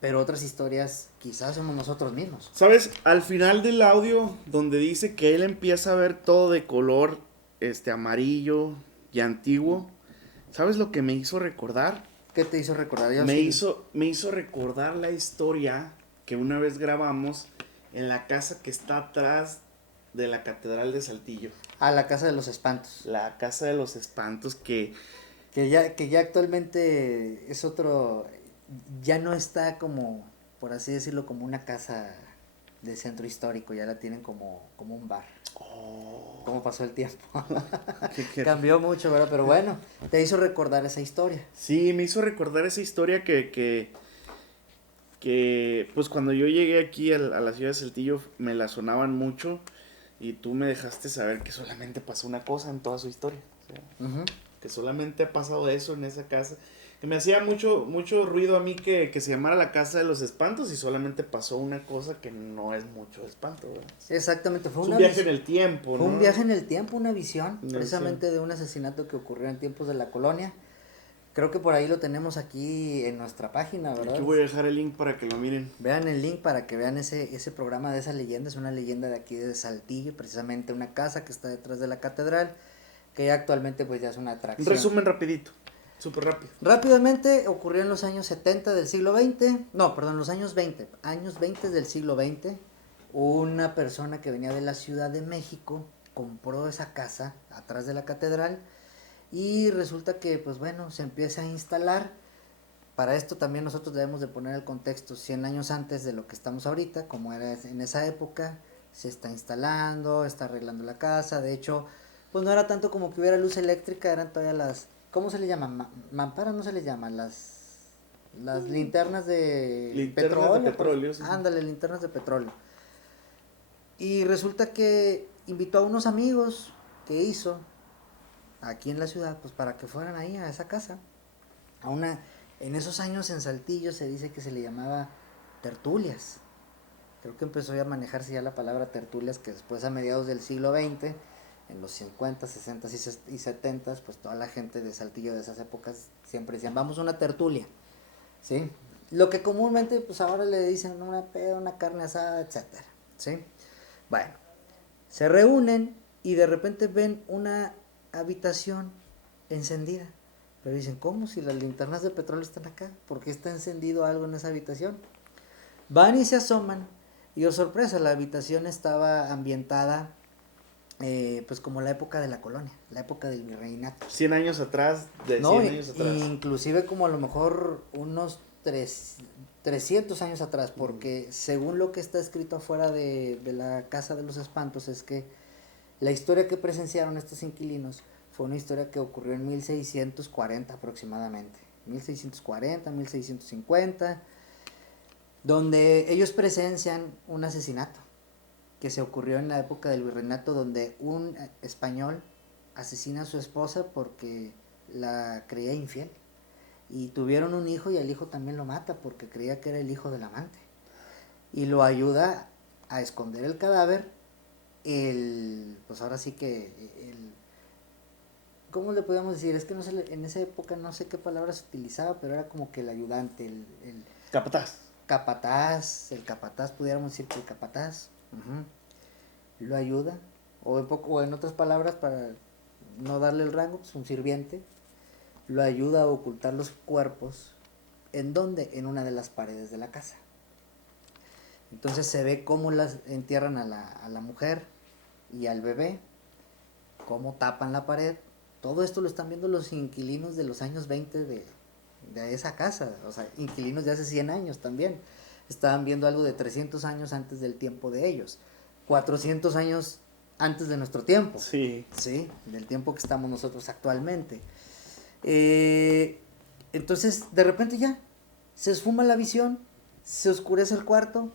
pero otras historias quizás somos nosotros mismos. ¿Sabes? Al final del audio, donde dice que él empieza a ver todo de color amarillo y antiguo, ¿sabes lo que me hizo recordar? ¿Qué te hizo recordar? Me hizo recordar la historia que una vez grabamos en la casa que está atrás de la Catedral de Saltillo. La Casa de los Espantos. La Casa de los Espantos que ya actualmente es otro, ya no está como, por así decirlo, como una casa de centro histórico, ya la tienen como un bar. ¿Cómo pasó el tiempo? Cambió mucho, ¿verdad? Pero bueno, te hizo recordar esa historia. Sí, me hizo recordar esa historia que pues cuando yo llegué aquí a la ciudad de Saltillo me la sonaban mucho y tú me dejaste saber que solamente pasó una cosa en toda su historia. O sea, que solamente ha pasado eso en esa casa. Que me hacía mucho ruido a mí que se llamara la Casa de los Espantos y solamente pasó una cosa que no es mucho espanto, ¿verdad? Exactamente, fue un viaje en el tiempo, Fue un viaje en el tiempo, una visión, precisamente de un asesinato que ocurrió en tiempos de la colonia. Creo que por ahí lo tenemos aquí en nuestra página, ¿verdad? Aquí voy a dejar el link para que lo miren. Vean el link para que vean ese programa de esa leyenda. Es una leyenda de aquí de Saltillo, precisamente una casa que está detrás de la catedral, que actualmente pues ya es una atracción. Un resumen rapidito, súper rápido. Rápidamente ocurrió en los años 70 del siglo XX, los años 20 del siglo XX. Una persona que venía de la Ciudad de México compró esa casa atrás de la catedral y resulta que pues bueno, se empieza a instalar. Para esto también nosotros debemos de poner el contexto 100 años antes de lo que estamos ahorita, como era en esa época. Se está instalando, está arreglando la casa, de hecho pues no era tanto como que hubiera luz eléctrica, eran todavía las, ¿cómo se le llama? Mamparas no se les llama, las linternas de petróleo. Sí. Ándale, linternas de petróleo. Y resulta que invitó a unos amigos que hizo aquí en la ciudad, pues para que fueran ahí a esa casa. En esos años en Saltillo se dice que se le llamaba tertulias. creo que empezó ya a manejarse ya la palabra tertulias, que después a mediados del siglo XX, en los 50, 60 y 70, pues toda la gente de Saltillo de esas épocas siempre decían, vamos a una tertulia, ¿sí? Lo que comúnmente pues ahora le dicen una peda, una carne asada, etcétera, ¿sí? Bueno, se reúnen y de repente ven una habitación encendida, pero dicen, ¿cómo? Si las linternas de petróleo están acá, ¿por qué está encendido algo en esa habitación? Van y se asoman y, oh sorpresa, la habitación estaba ambientada pues como la época de la colonia, la época del virreinato. 100 años atrás, de No, 100 años atrás. inclusive como a lo mejor unos 300 años atrás, porque según lo que está escrito afuera de la Casa de los Espantos es que la historia que presenciaron estos inquilinos fue una historia que ocurrió en 1640 aproximadamente, 1640, 1650, donde ellos presencian un asesinato que se ocurrió en la época del virreinato, donde un español asesina a su esposa porque la creía infiel, y tuvieron un hijo y el hijo también lo mata porque creía que era el hijo del amante, y lo ayuda a esconder el cadáver, pues ahora sí que ¿cómo le podemos decir? Es que no sé, en esa época no sé qué palabra se utilizaba, pero era como que el ayudante, el Capataz. el capataz, pudiéramos decir que el capataz lo ayuda, o en otras palabras, para no darle el rango, pues un sirviente, lo ayuda a ocultar los cuerpos. ¿En dónde? En una de las paredes de la casa. Entonces se ve cómo las entierran a la mujer y al bebé, cómo tapan la pared. Todo esto lo están viendo los inquilinos de los años 20 de esa casa, o sea, inquilinos de hace 100 años también. Estaban viendo algo de 300 años antes del tiempo de ellos, 400 años antes de nuestro tiempo. Sí. Sí, del tiempo que estamos nosotros actualmente. Entonces, de repente ya, se esfuma la visión, se oscurece el cuarto,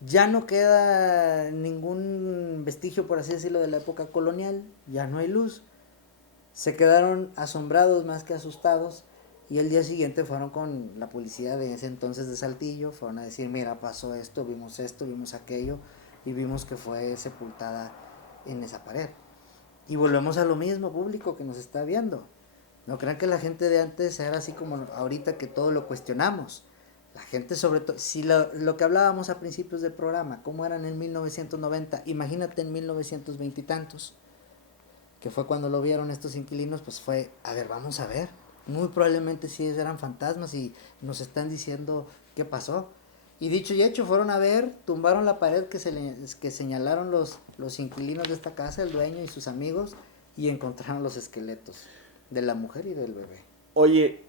ya no queda ningún vestigio, por así decirlo, de la época colonial, ya no hay luz. Se quedaron asombrados más que asustados, y el día siguiente fueron con la policía de ese entonces de Saltillo, fueron a decir, mira, pasó esto, vimos aquello, y vimos que fue sepultada en esa pared. Y volvemos a lo mismo, público que nos está viendo. No crean que la gente de antes era así como ahorita, que todo lo cuestionamos. La gente, sobre todo, si lo que hablábamos a principios del programa, cómo eran en 1990, imagínate en 1920 y tantos, que fue cuando lo vieron estos inquilinos, pues fue, a ver, vamos a ver. Muy probablemente sí eran fantasmas y nos están diciendo qué pasó. Y dicho y hecho, fueron a ver, tumbaron la pared que señalaron los inquilinos de esta casa, el dueño y sus amigos, y encontraron los esqueletos de la mujer y del bebé. Oye,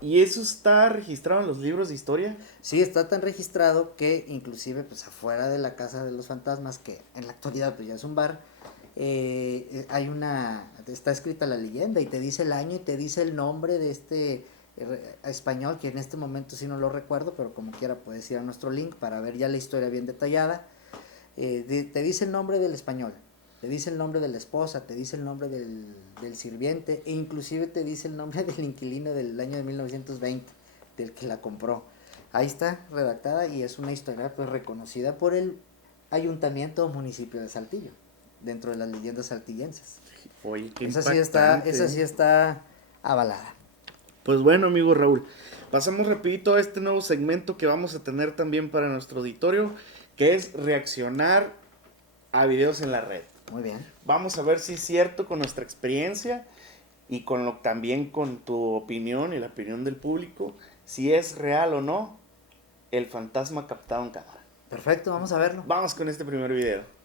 ¿y eso está registrado en los libros de historia? Sí, está tan registrado que inclusive pues afuera de la Casa de los Fantasmas, que en la actualidad pues ya es un bar, está escrita la leyenda y te dice el año y te dice el nombre de este español, que en este momento sí no lo recuerdo, pero como quiera puedes ir a nuestro link para ver ya la historia bien detallada. Te dice el nombre del español, te dice el nombre de la esposa, te dice el nombre del sirviente, e inclusive te dice el nombre del inquilino del año de 1920, del que la compró. Ahí está redactada, y es una historia pues reconocida por el ayuntamiento o municipio de Saltillo, dentro de las leyendas saltillenses. Oye, qué Esa impactante. sí está avalada. Pues bueno, amigo Raúl, pasamos rapidito a este nuevo segmento que vamos a tener también para nuestro auditorio, que es reaccionar a videos en la red. Muy bien. Vamos a ver si es cierto con nuestra experiencia y también con tu opinión y la opinión del público, si es real o no el fantasma captado en cámara. Perfecto, vamos a verlo. Vamos con este primer video.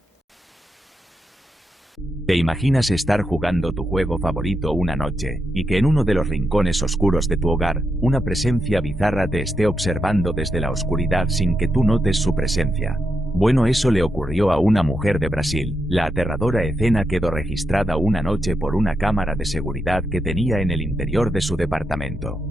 ¿Te imaginas estar jugando tu juego favorito una noche, y que en uno de los rincones oscuros de tu hogar, una presencia bizarra te esté observando desde la oscuridad sin que tú notes su presencia? Bueno, eso le ocurrió a una mujer de Brasil. La aterradora escena quedó registrada una noche por una cámara de seguridad que tenía en el interior de su departamento.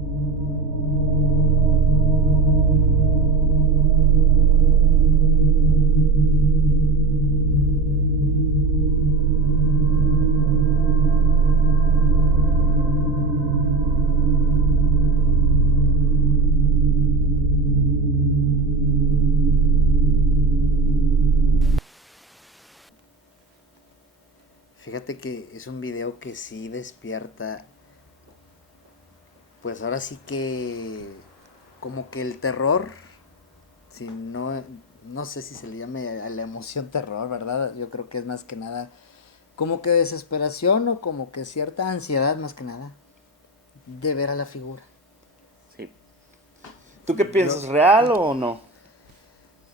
fíjate que es un video que sí despierta, pues ahora sí que como que el terror, si no, no sé si se le llame a la emoción terror, ¿verdad? Yo creo que es más que nada como que desesperación o como que cierta ansiedad más que nada de ver a la figura. Sí. ¿Tú qué piensas, real o no?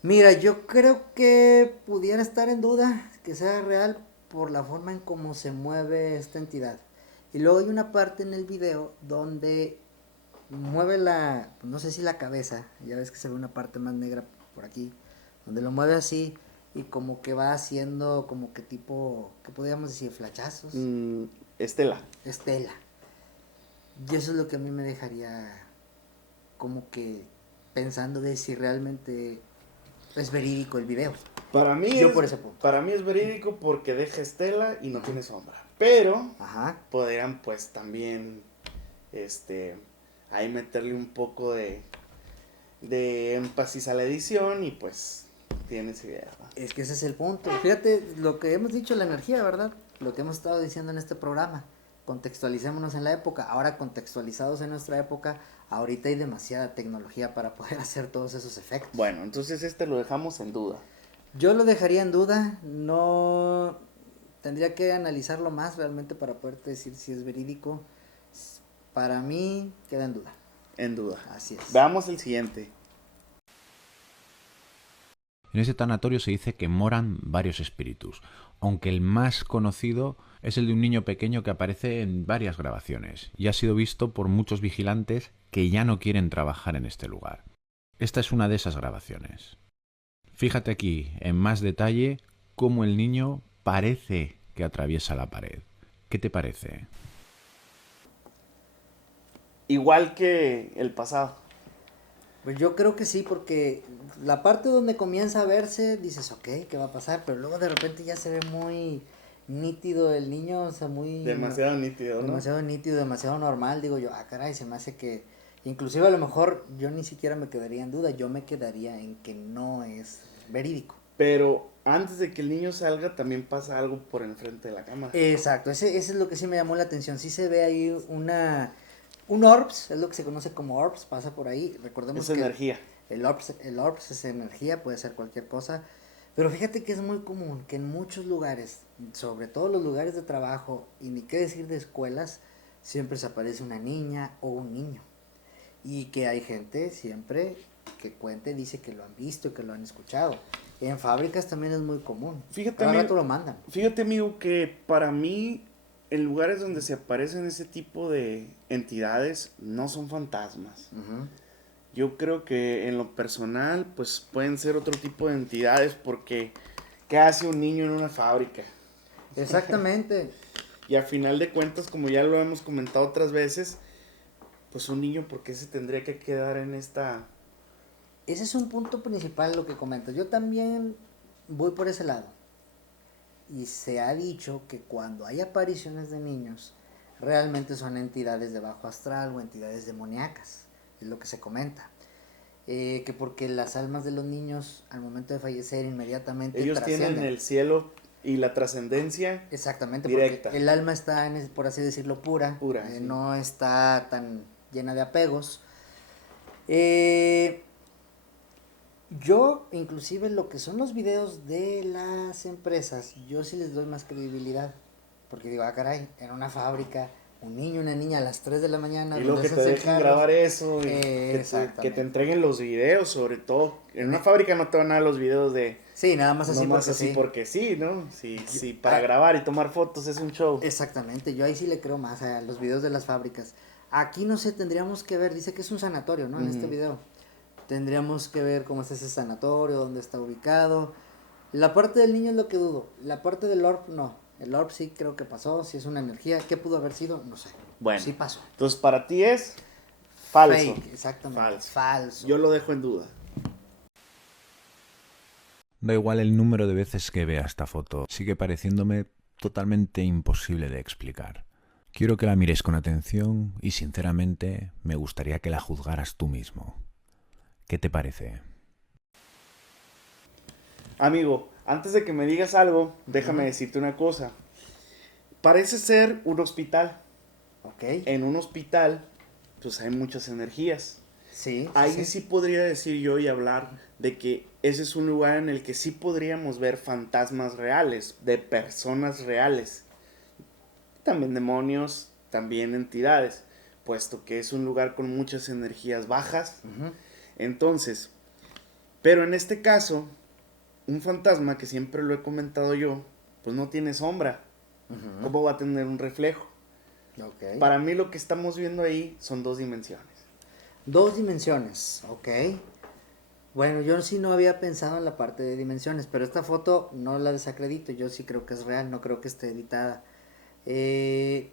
Mira, yo creo que pudiera estar en duda que sea real por la forma en cómo se mueve esta entidad. Y luego hay una parte en el video donde mueve no sé si la cabeza, ya ves que se ve una parte más negra por aquí, donde lo mueve así y como que va haciendo como que tipo, ¿qué podríamos decir? Flachazos, Estela. estela. Y eso es lo que a mí me dejaría como que pensando de si realmente es verídico el video. Para mí, Por ese punto. Para mí es verídico porque deja estela y no tiene sombra. Pero Ajá. podrían pues también ahí meterle un poco de énfasis a la edición y pues tienes idea, ¿verdad? Es que ese es el punto. Fíjate lo que hemos dicho, la energía, ¿verdad? Lo que hemos estado diciendo en este programa. Contextualicémonos en la época. Ahora contextualizados en nuestra época, ahorita hay demasiada tecnología para poder hacer todos esos efectos. Bueno, entonces lo dejamos en duda. Yo lo dejaría en duda. No tendría que analizarlo más realmente para poderte decir si es verídico. Para mí queda en duda. En duda. Así es. Veamos el siguiente. En ese tanatorio se dice que moran varios espíritus, aunque el más conocido es el de un niño pequeño que aparece en varias grabaciones y ha sido visto por muchos vigilantes que ya no quieren trabajar en este lugar. Esta es una de esas grabaciones. Fíjate aquí, en más detalle, cómo el niño parece que atraviesa la pared. ¿Qué te parece? Igual que el pasado. Pues yo creo que sí, porque la parte donde comienza a verse, dices, ok, ¿qué va a pasar? Pero luego de repente ya se ve muy nítido el niño, o sea, muy... Demasiado nítido, ¿no? Demasiado nítido, demasiado normal, digo yo, caray, se me hace que... Inclusive a lo mejor yo ni siquiera me quedaría en duda, yo me quedaría en que no es verídico. Pero antes de que el niño salga, también pasa algo por enfrente de la cámara. Exacto, ese es lo que sí me llamó la atención, sí se ve ahí un orbs, es lo que se conoce como orbs, pasa por ahí, recordemos Es que energía. el orbs es energía, puede ser cualquier cosa, pero fíjate que es muy común que en muchos lugares, sobre todo los lugares de trabajo, y ni qué decir de escuelas, siempre se aparece una niña o un niño, y que hay gente siempre que cuente, dice que lo han visto y que lo han escuchado. En fábricas también es muy común, cada rato lo mandan. Fíjate, amigo, que para mí en lugares donde se aparecen ese tipo de entidades no son fantasmas. Uh-huh. Yo creo que en lo personal pues pueden ser otro tipo de entidades porque ¿qué hace un niño en una fábrica? Exactamente. Y al final de cuentas, como ya lo hemos comentado otras veces, pues un niño, ¿por qué se tendría que quedar en esta...? Ese es un punto principal lo que comentas. Yo también voy por ese lado. Y se ha dicho que cuando hay apariciones de niños, realmente son entidades de bajo astral o entidades demoníacas. Es lo que se comenta. Que porque las almas de los niños, al momento de fallecer, inmediatamente ellos trascienden. tienen el cielo y la trascendencia Exactamente, directa. porque el alma está, por así decirlo, pura. Sí. No está tan llena de apegos. Yo, inclusive, lo que son los videos de las empresas, yo sí les doy más credibilidad. Porque digo, caray, en una fábrica, un niño, una niña a las 3 de la mañana. Y luego que te dejen grabar eso, y que te entreguen los videos, sobre todo. En una fábrica no te van a dar los videos de... Sí, nada más así, porque sí, ¿no? Sí, para grabar y tomar fotos es un show. Exactamente, yo ahí sí le creo más a los videos de las fábricas. Aquí no sé, tendríamos que ver, dice que es un sanatorio, ¿no? En este video. Tendríamos que ver cómo es ese sanatorio, dónde está ubicado. La parte del niño es lo que dudo. La parte del orb, no. El orb sí creo que pasó, si es una energía. ¿Qué pudo haber sido? No sé. Bueno. Sí pasó. Entonces, para ti es falso. Fake, exactamente. Falso. Yo lo dejo en duda. Da igual el número de veces que vea esta foto, sigue pareciéndome totalmente imposible de explicar. Quiero que la mires con atención y sinceramente me gustaría que la juzgaras tú mismo. ¿Qué te parece? Amigo, antes de que me digas algo, déjame decirte una cosa. Parece ser un hospital. Ok. En un hospital, pues hay muchas energías. Sí. Ahí sí podría decir yo y hablar de que ese es un lugar en el que sí podríamos ver fantasmas reales, de personas reales. También demonios, también entidades, puesto que es un lugar con muchas energías bajas. Ujú. Entonces, pero en este caso, un fantasma, que siempre lo he comentado yo, pues no tiene sombra. Ujú. ¿Cómo va a tener un reflejo? Ok. Para mí lo que estamos viendo ahí son 2 dimensiones. 2 dimensiones, ok. Bueno, yo sí no había pensado en la parte de dimensiones, pero esta foto no la desacredito, yo sí creo que es real, no creo que esté editada. Eh,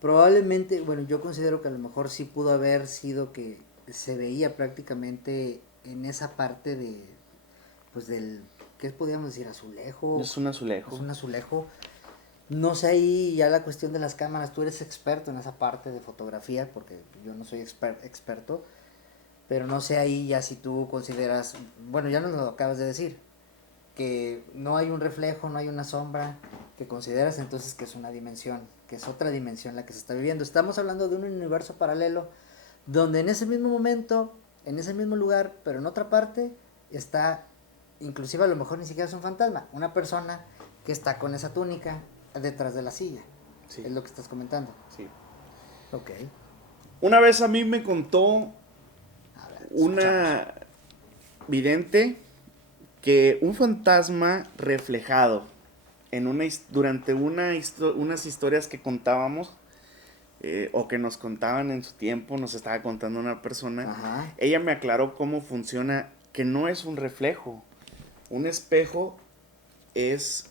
Probablemente, bueno, yo considero que a lo mejor sí pudo haber sido que se veía prácticamente en esa parte de, pues del, ¿qué podríamos decir? Azulejo. Es un azulejo. Es un azulejo. No sé ahí ya la cuestión de las cámaras, tú eres experto en esa parte de fotografía, porque yo no soy experto, pero no sé ahí ya si tú consideras, bueno, ya nos lo acabas de decir, que no hay un reflejo, no hay una sombra, que consideras entonces que es una dimensión, que es otra dimensión la que se está viviendo. Estamos hablando de un universo paralelo donde en ese mismo momento, en ese mismo lugar, pero en otra parte, está, inclusive a lo mejor ni siquiera es un fantasma, una persona que está con esa túnica detrás de la silla. Sí. Es lo que estás comentando. Sí. Ok. Una vez a mí me contó A ver, una vidente que un fantasma reflejado en durante unas historias que contábamos, o que nos contaban en su tiempo, nos estaba contando una persona. Ajá. Ella me aclaró cómo funciona, que no es un reflejo. Un espejo es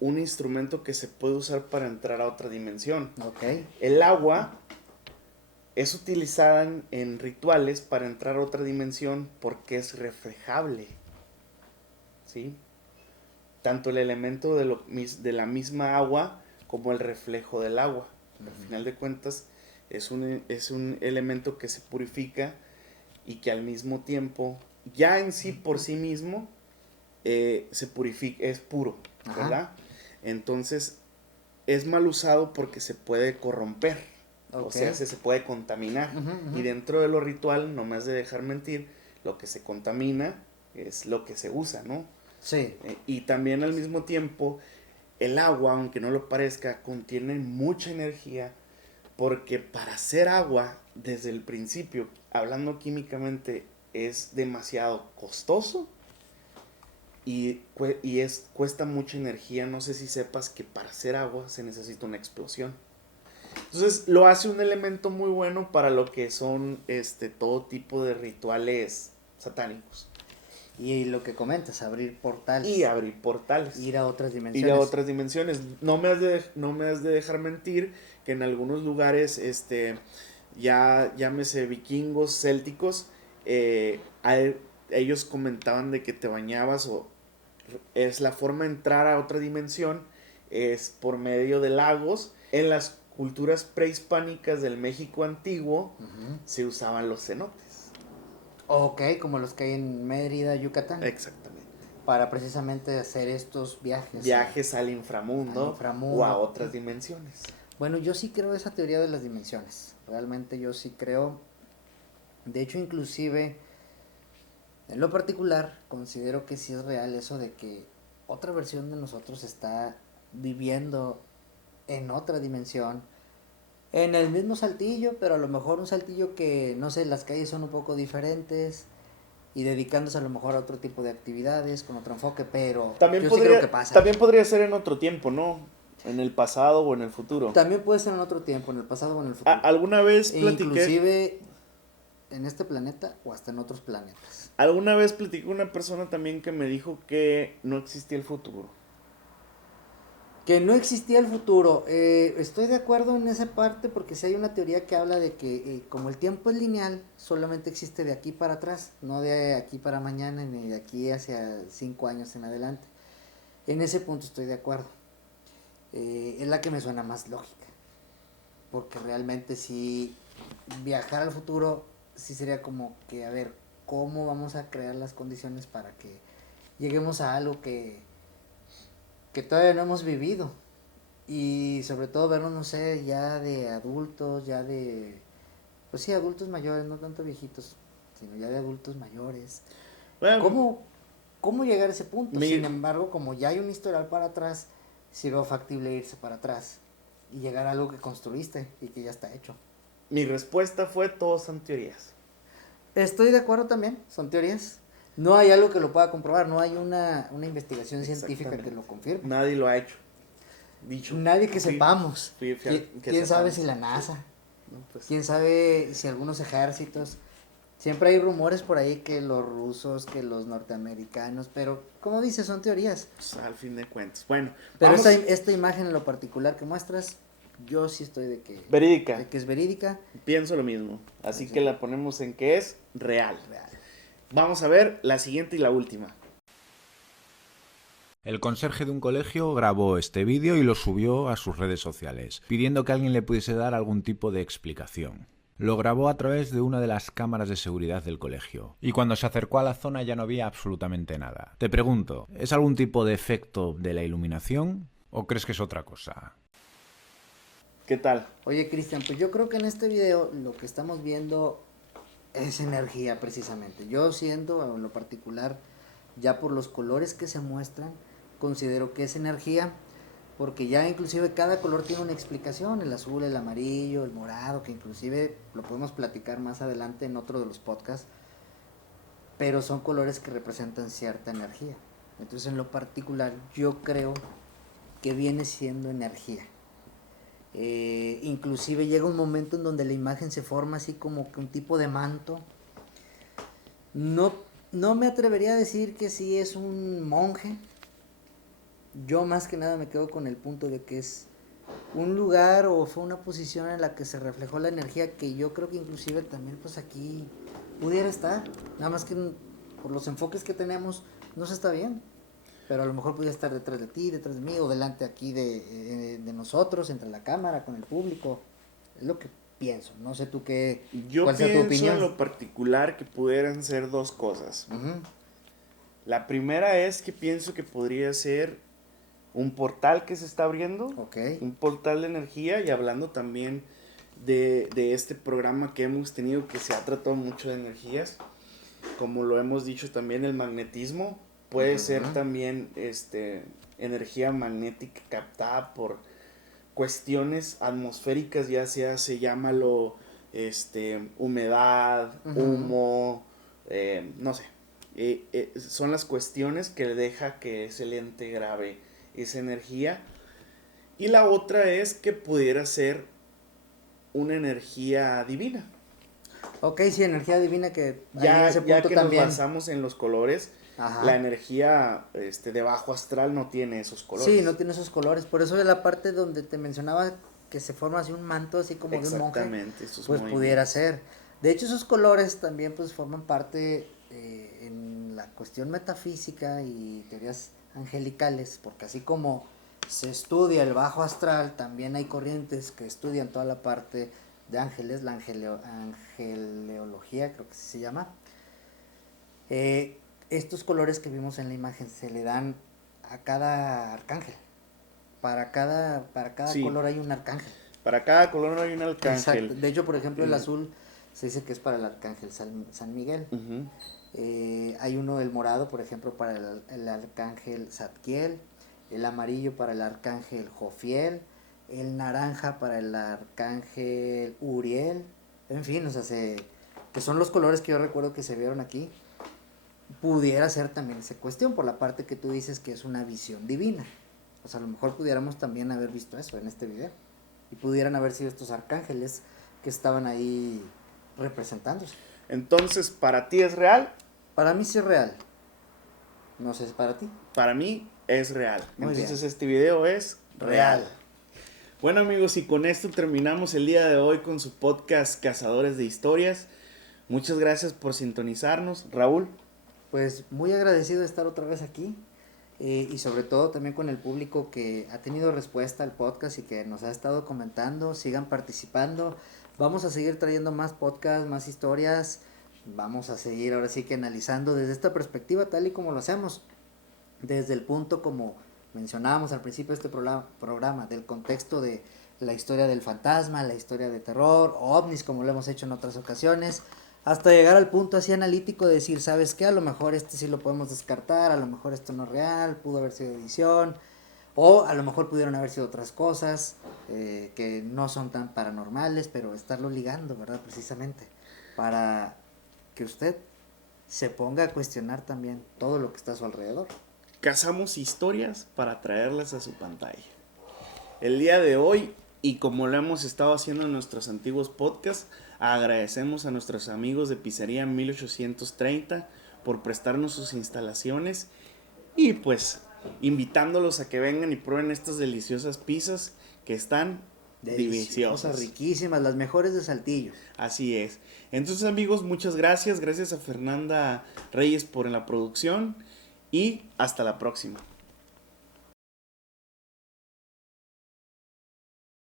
un instrumento que se puede usar para entrar a otra dimensión. Ok. El agua es utilizada en rituales para entrar a otra dimensión porque es reflejable. ¿Sí? Tanto el elemento de la misma agua como el reflejo del agua. Al final de cuentas, es un elemento que se purifica y que al mismo tiempo, ya en sí por sí mismo, se purifica, es puro, ¿verdad? Ajá. Entonces, es mal usado porque se puede corromper, Ok. o sea, se puede contaminar. Ujú, ujú. Y dentro de lo ritual, no me has de dejar mentir, lo que se contamina es lo que se usa, ¿no? Sí. Y también al mismo tiempo, el agua, aunque no lo parezca, contiene mucha energía, porque para hacer agua, desde el principio, hablando químicamente, es demasiado costoso y cuesta mucha energía. No sé si sepas que para hacer agua se necesita una explosión. Entonces lo hace un elemento muy bueno para lo que son todo tipo de rituales satánicos. Y lo que comentas, abrir portales. Y abrir portales. Ir a otras Ir dimensiones. a otras dimensiones. No me has de dejar mentir que en algunos lugares, ya llámese vikingos, célticos, ellos comentaban de que te bañabas, o es la forma de entrar a otra dimensión, es por medio de lagos. En las culturas prehispánicas del México antiguo, Ujú. se usaban los cenotes. Ok, como los que hay en Mérida, Yucatán. Exactamente. Para precisamente hacer estos viajes. Viajes al inframundo, Al inframundo. o a otras dimensiones. Bueno, yo sí creo esa teoría de las dimensiones. Realmente yo sí creo. De hecho, inclusive, en lo particular, considero que sí es real eso de que otra versión de nosotros está viviendo en otra dimensión. En el mismo Saltillo, pero a lo mejor un Saltillo que, no sé, las calles son un poco diferentes y dedicándose a lo mejor a otro tipo de actividades, con otro enfoque, pero También yo sí podría, creo que pasa. también podría ser en otro tiempo, ¿no? En el pasado o en el futuro. También puede ser en otro tiempo, en el pasado o en el futuro. Alguna vez platiqué. Inclusive en este planeta o hasta en otros planetas. Alguna vez platiqué con una persona también que me dijo que no existía el futuro. Que no existía el futuro. Estoy de acuerdo en esa parte porque si hay una teoría que habla de que como el tiempo es lineal, solamente existe de aquí para atrás, no de aquí para mañana ni de aquí hacia 5 años en adelante. En ese punto estoy de acuerdo. Es la que me suena más lógica. Porque realmente si viajar al futuro, sí sería como que, a ver, ¿cómo vamos a crear las condiciones para que lleguemos a algo que todavía no hemos vivido? Y sobre todo vernos, no sé, ya de adultos, ya de, pues sí, adultos mayores, no tanto viejitos, sino ya de adultos mayores. Bueno, ¿Cómo llegar a ese punto? Mi- Sin embargo, como ya hay un historial para atrás, sirve factible irse para atrás y llegar a algo que construiste y que ya está hecho. mi respuesta fue: todos son teorías. Estoy de acuerdo también, son teorías. No hay algo que lo pueda comprobar, no hay una investigación científica que Exactamente. lo confirme. Nadie lo ha hecho. Dicho. Nadie que Fui- sepamos. fui fiel- que ¿Quién sabe sepamos. si la NASA? No, pues, ¿Quién sabe si algunos ejércitos? Siempre hay rumores por ahí que los rusos, que los norteamericanos, pero como dices, son teorías. pues, al fin de cuentas. Bueno, Pero vamos. esta imagen en lo particular que muestras, yo sí estoy de que Verídica. es verídica. Pienso lo mismo. Así Sí. que la ponemos en que es real. Vamos a ver la siguiente y la última. El conserje de un colegio grabó este vídeo y lo subió a sus redes sociales, pidiendo que alguien le pudiese dar algún tipo de explicación. Lo grabó a través de una de las cámaras de seguridad del colegio, y cuando se acercó a la zona ya no había absolutamente nada. Te pregunto, ¿es algún tipo de efecto de la iluminación o crees que es otra cosa? ¿Qué tal? Oye, Cristian, pues yo creo que en este video lo que estamos viendo es energía precisamente. Yo siento, en lo particular, ya por los colores que se muestran, considero que es energía, porque ya inclusive cada color tiene una explicación, el azul, el amarillo, el morado, que inclusive lo podemos platicar más adelante en otro de los podcasts, pero son colores que representan cierta energía. Entonces en lo particular yo creo que viene siendo energía. Inclusive llega un momento en donde la imagen se forma así como que un tipo de manto. No me atrevería a decir que sí es un monje. Yo más que nada me quedo con el punto de que es un lugar o fue una posición en la que se reflejó la energía, que yo creo que inclusive también pues aquí pudiera estar. Nada más que por los enfoques que tenemos no se está bien. Pero a lo mejor pudiera estar detrás de ti, detrás de mí, o delante aquí de nosotros, entre la cámara, con el público. Es lo que pienso. No sé tú Yo cuál sea tu pienso opinión. en lo particular que pudieran ser dos cosas. Ujú. La primera es que pienso que podría ser un portal que se está abriendo, Ok. un portal de energía, y hablando también de este programa que hemos tenido que se ha tratado mucho de energías, como lo hemos dicho también, el magnetismo puede ser también energía magnética captada por cuestiones atmosféricas, ya sea se llámalo humedad, humo, no sé. Son las cuestiones que deja que ese lente grabe esa energía. Y la otra es que pudiera ser una energía divina. Ok, sí, energía divina que Ya, en ese ya punto que también. nos basamos en los colores, Ajá. la energía de bajo astral no tiene esos colores. Sí, no tiene esos colores. Por eso de la parte donde te mencionaba que se forma así un manto, así como de un monje, Exactamente, esos pues movimientos. pudiera ser. De hecho, esos colores también pues forman parte en la cuestión metafísica y teorías angelicales, porque así como se estudia el bajo astral, también hay corrientes que estudian toda la parte de ángeles, la angeleología, creo que así se llama. Estos colores que vimos en la imagen se le dan a cada arcángel. Para cada Sí. color hay un arcángel. Para cada color hay un arcángel. Exacto. De hecho, por ejemplo, el azul se dice que es para el arcángel San Miguel. Ujú. Hay uno, el morado, por ejemplo, para el arcángel Zadkiel. El amarillo para el arcángel Jofiel. El naranja para el arcángel Uriel. En fin, o sea, que son los colores que yo recuerdo que se vieron aquí. Pudiera ser también esa cuestión, por la parte que tú dices que es una visión divina. O sea, a lo mejor pudiéramos también haber visto eso en este video. Y pudieran haber sido estos arcángeles que estaban ahí representándose. Entonces, ¿para ti es real? Para mí sí es real. No sé si es para ti. Para mí es real. Muy Entonces bien. este video es real. Real. Bueno, amigos, y con esto terminamos el día de hoy con su podcast Cazadores de Historias. Muchas gracias por sintonizarnos. Raúl. Pues muy agradecido de estar otra vez aquí. Y sobre todo también con el público que ha tenido respuesta al podcast y que nos ha estado comentando. Sigan participando. Vamos a seguir trayendo más podcasts, más historias. Vamos a seguir ahora sí que analizando desde esta perspectiva tal y como lo hacemos. Desde el punto como mencionábamos al principio de este programa, del contexto de la historia del fantasma, la historia de terror, ovnis, como lo hemos hecho en otras ocasiones, hasta llegar al punto así analítico de decir, ¿sabes qué? A lo mejor este sí lo podemos descartar, a lo mejor esto no es real, pudo haber sido edición, o a lo mejor pudieron haber sido otras cosas que no son tan paranormales, pero estarlo ligando, ¿verdad? Precisamente, para que usted se ponga a cuestionar también todo lo que está a su alrededor. Cazamos historias para traerlas a su pantalla. El día de hoy, y como lo hemos estado haciendo en nuestros antiguos podcasts, agradecemos a nuestros amigos de Pizzería 1830 por prestarnos sus instalaciones y pues invitándolos a que vengan y prueben estas deliciosas pizzas que están deliciosas, riquísimas, las mejores de Saltillo. Así es. Entonces, amigos, muchas gracias a Fernanda Reyes por la producción y hasta la próxima.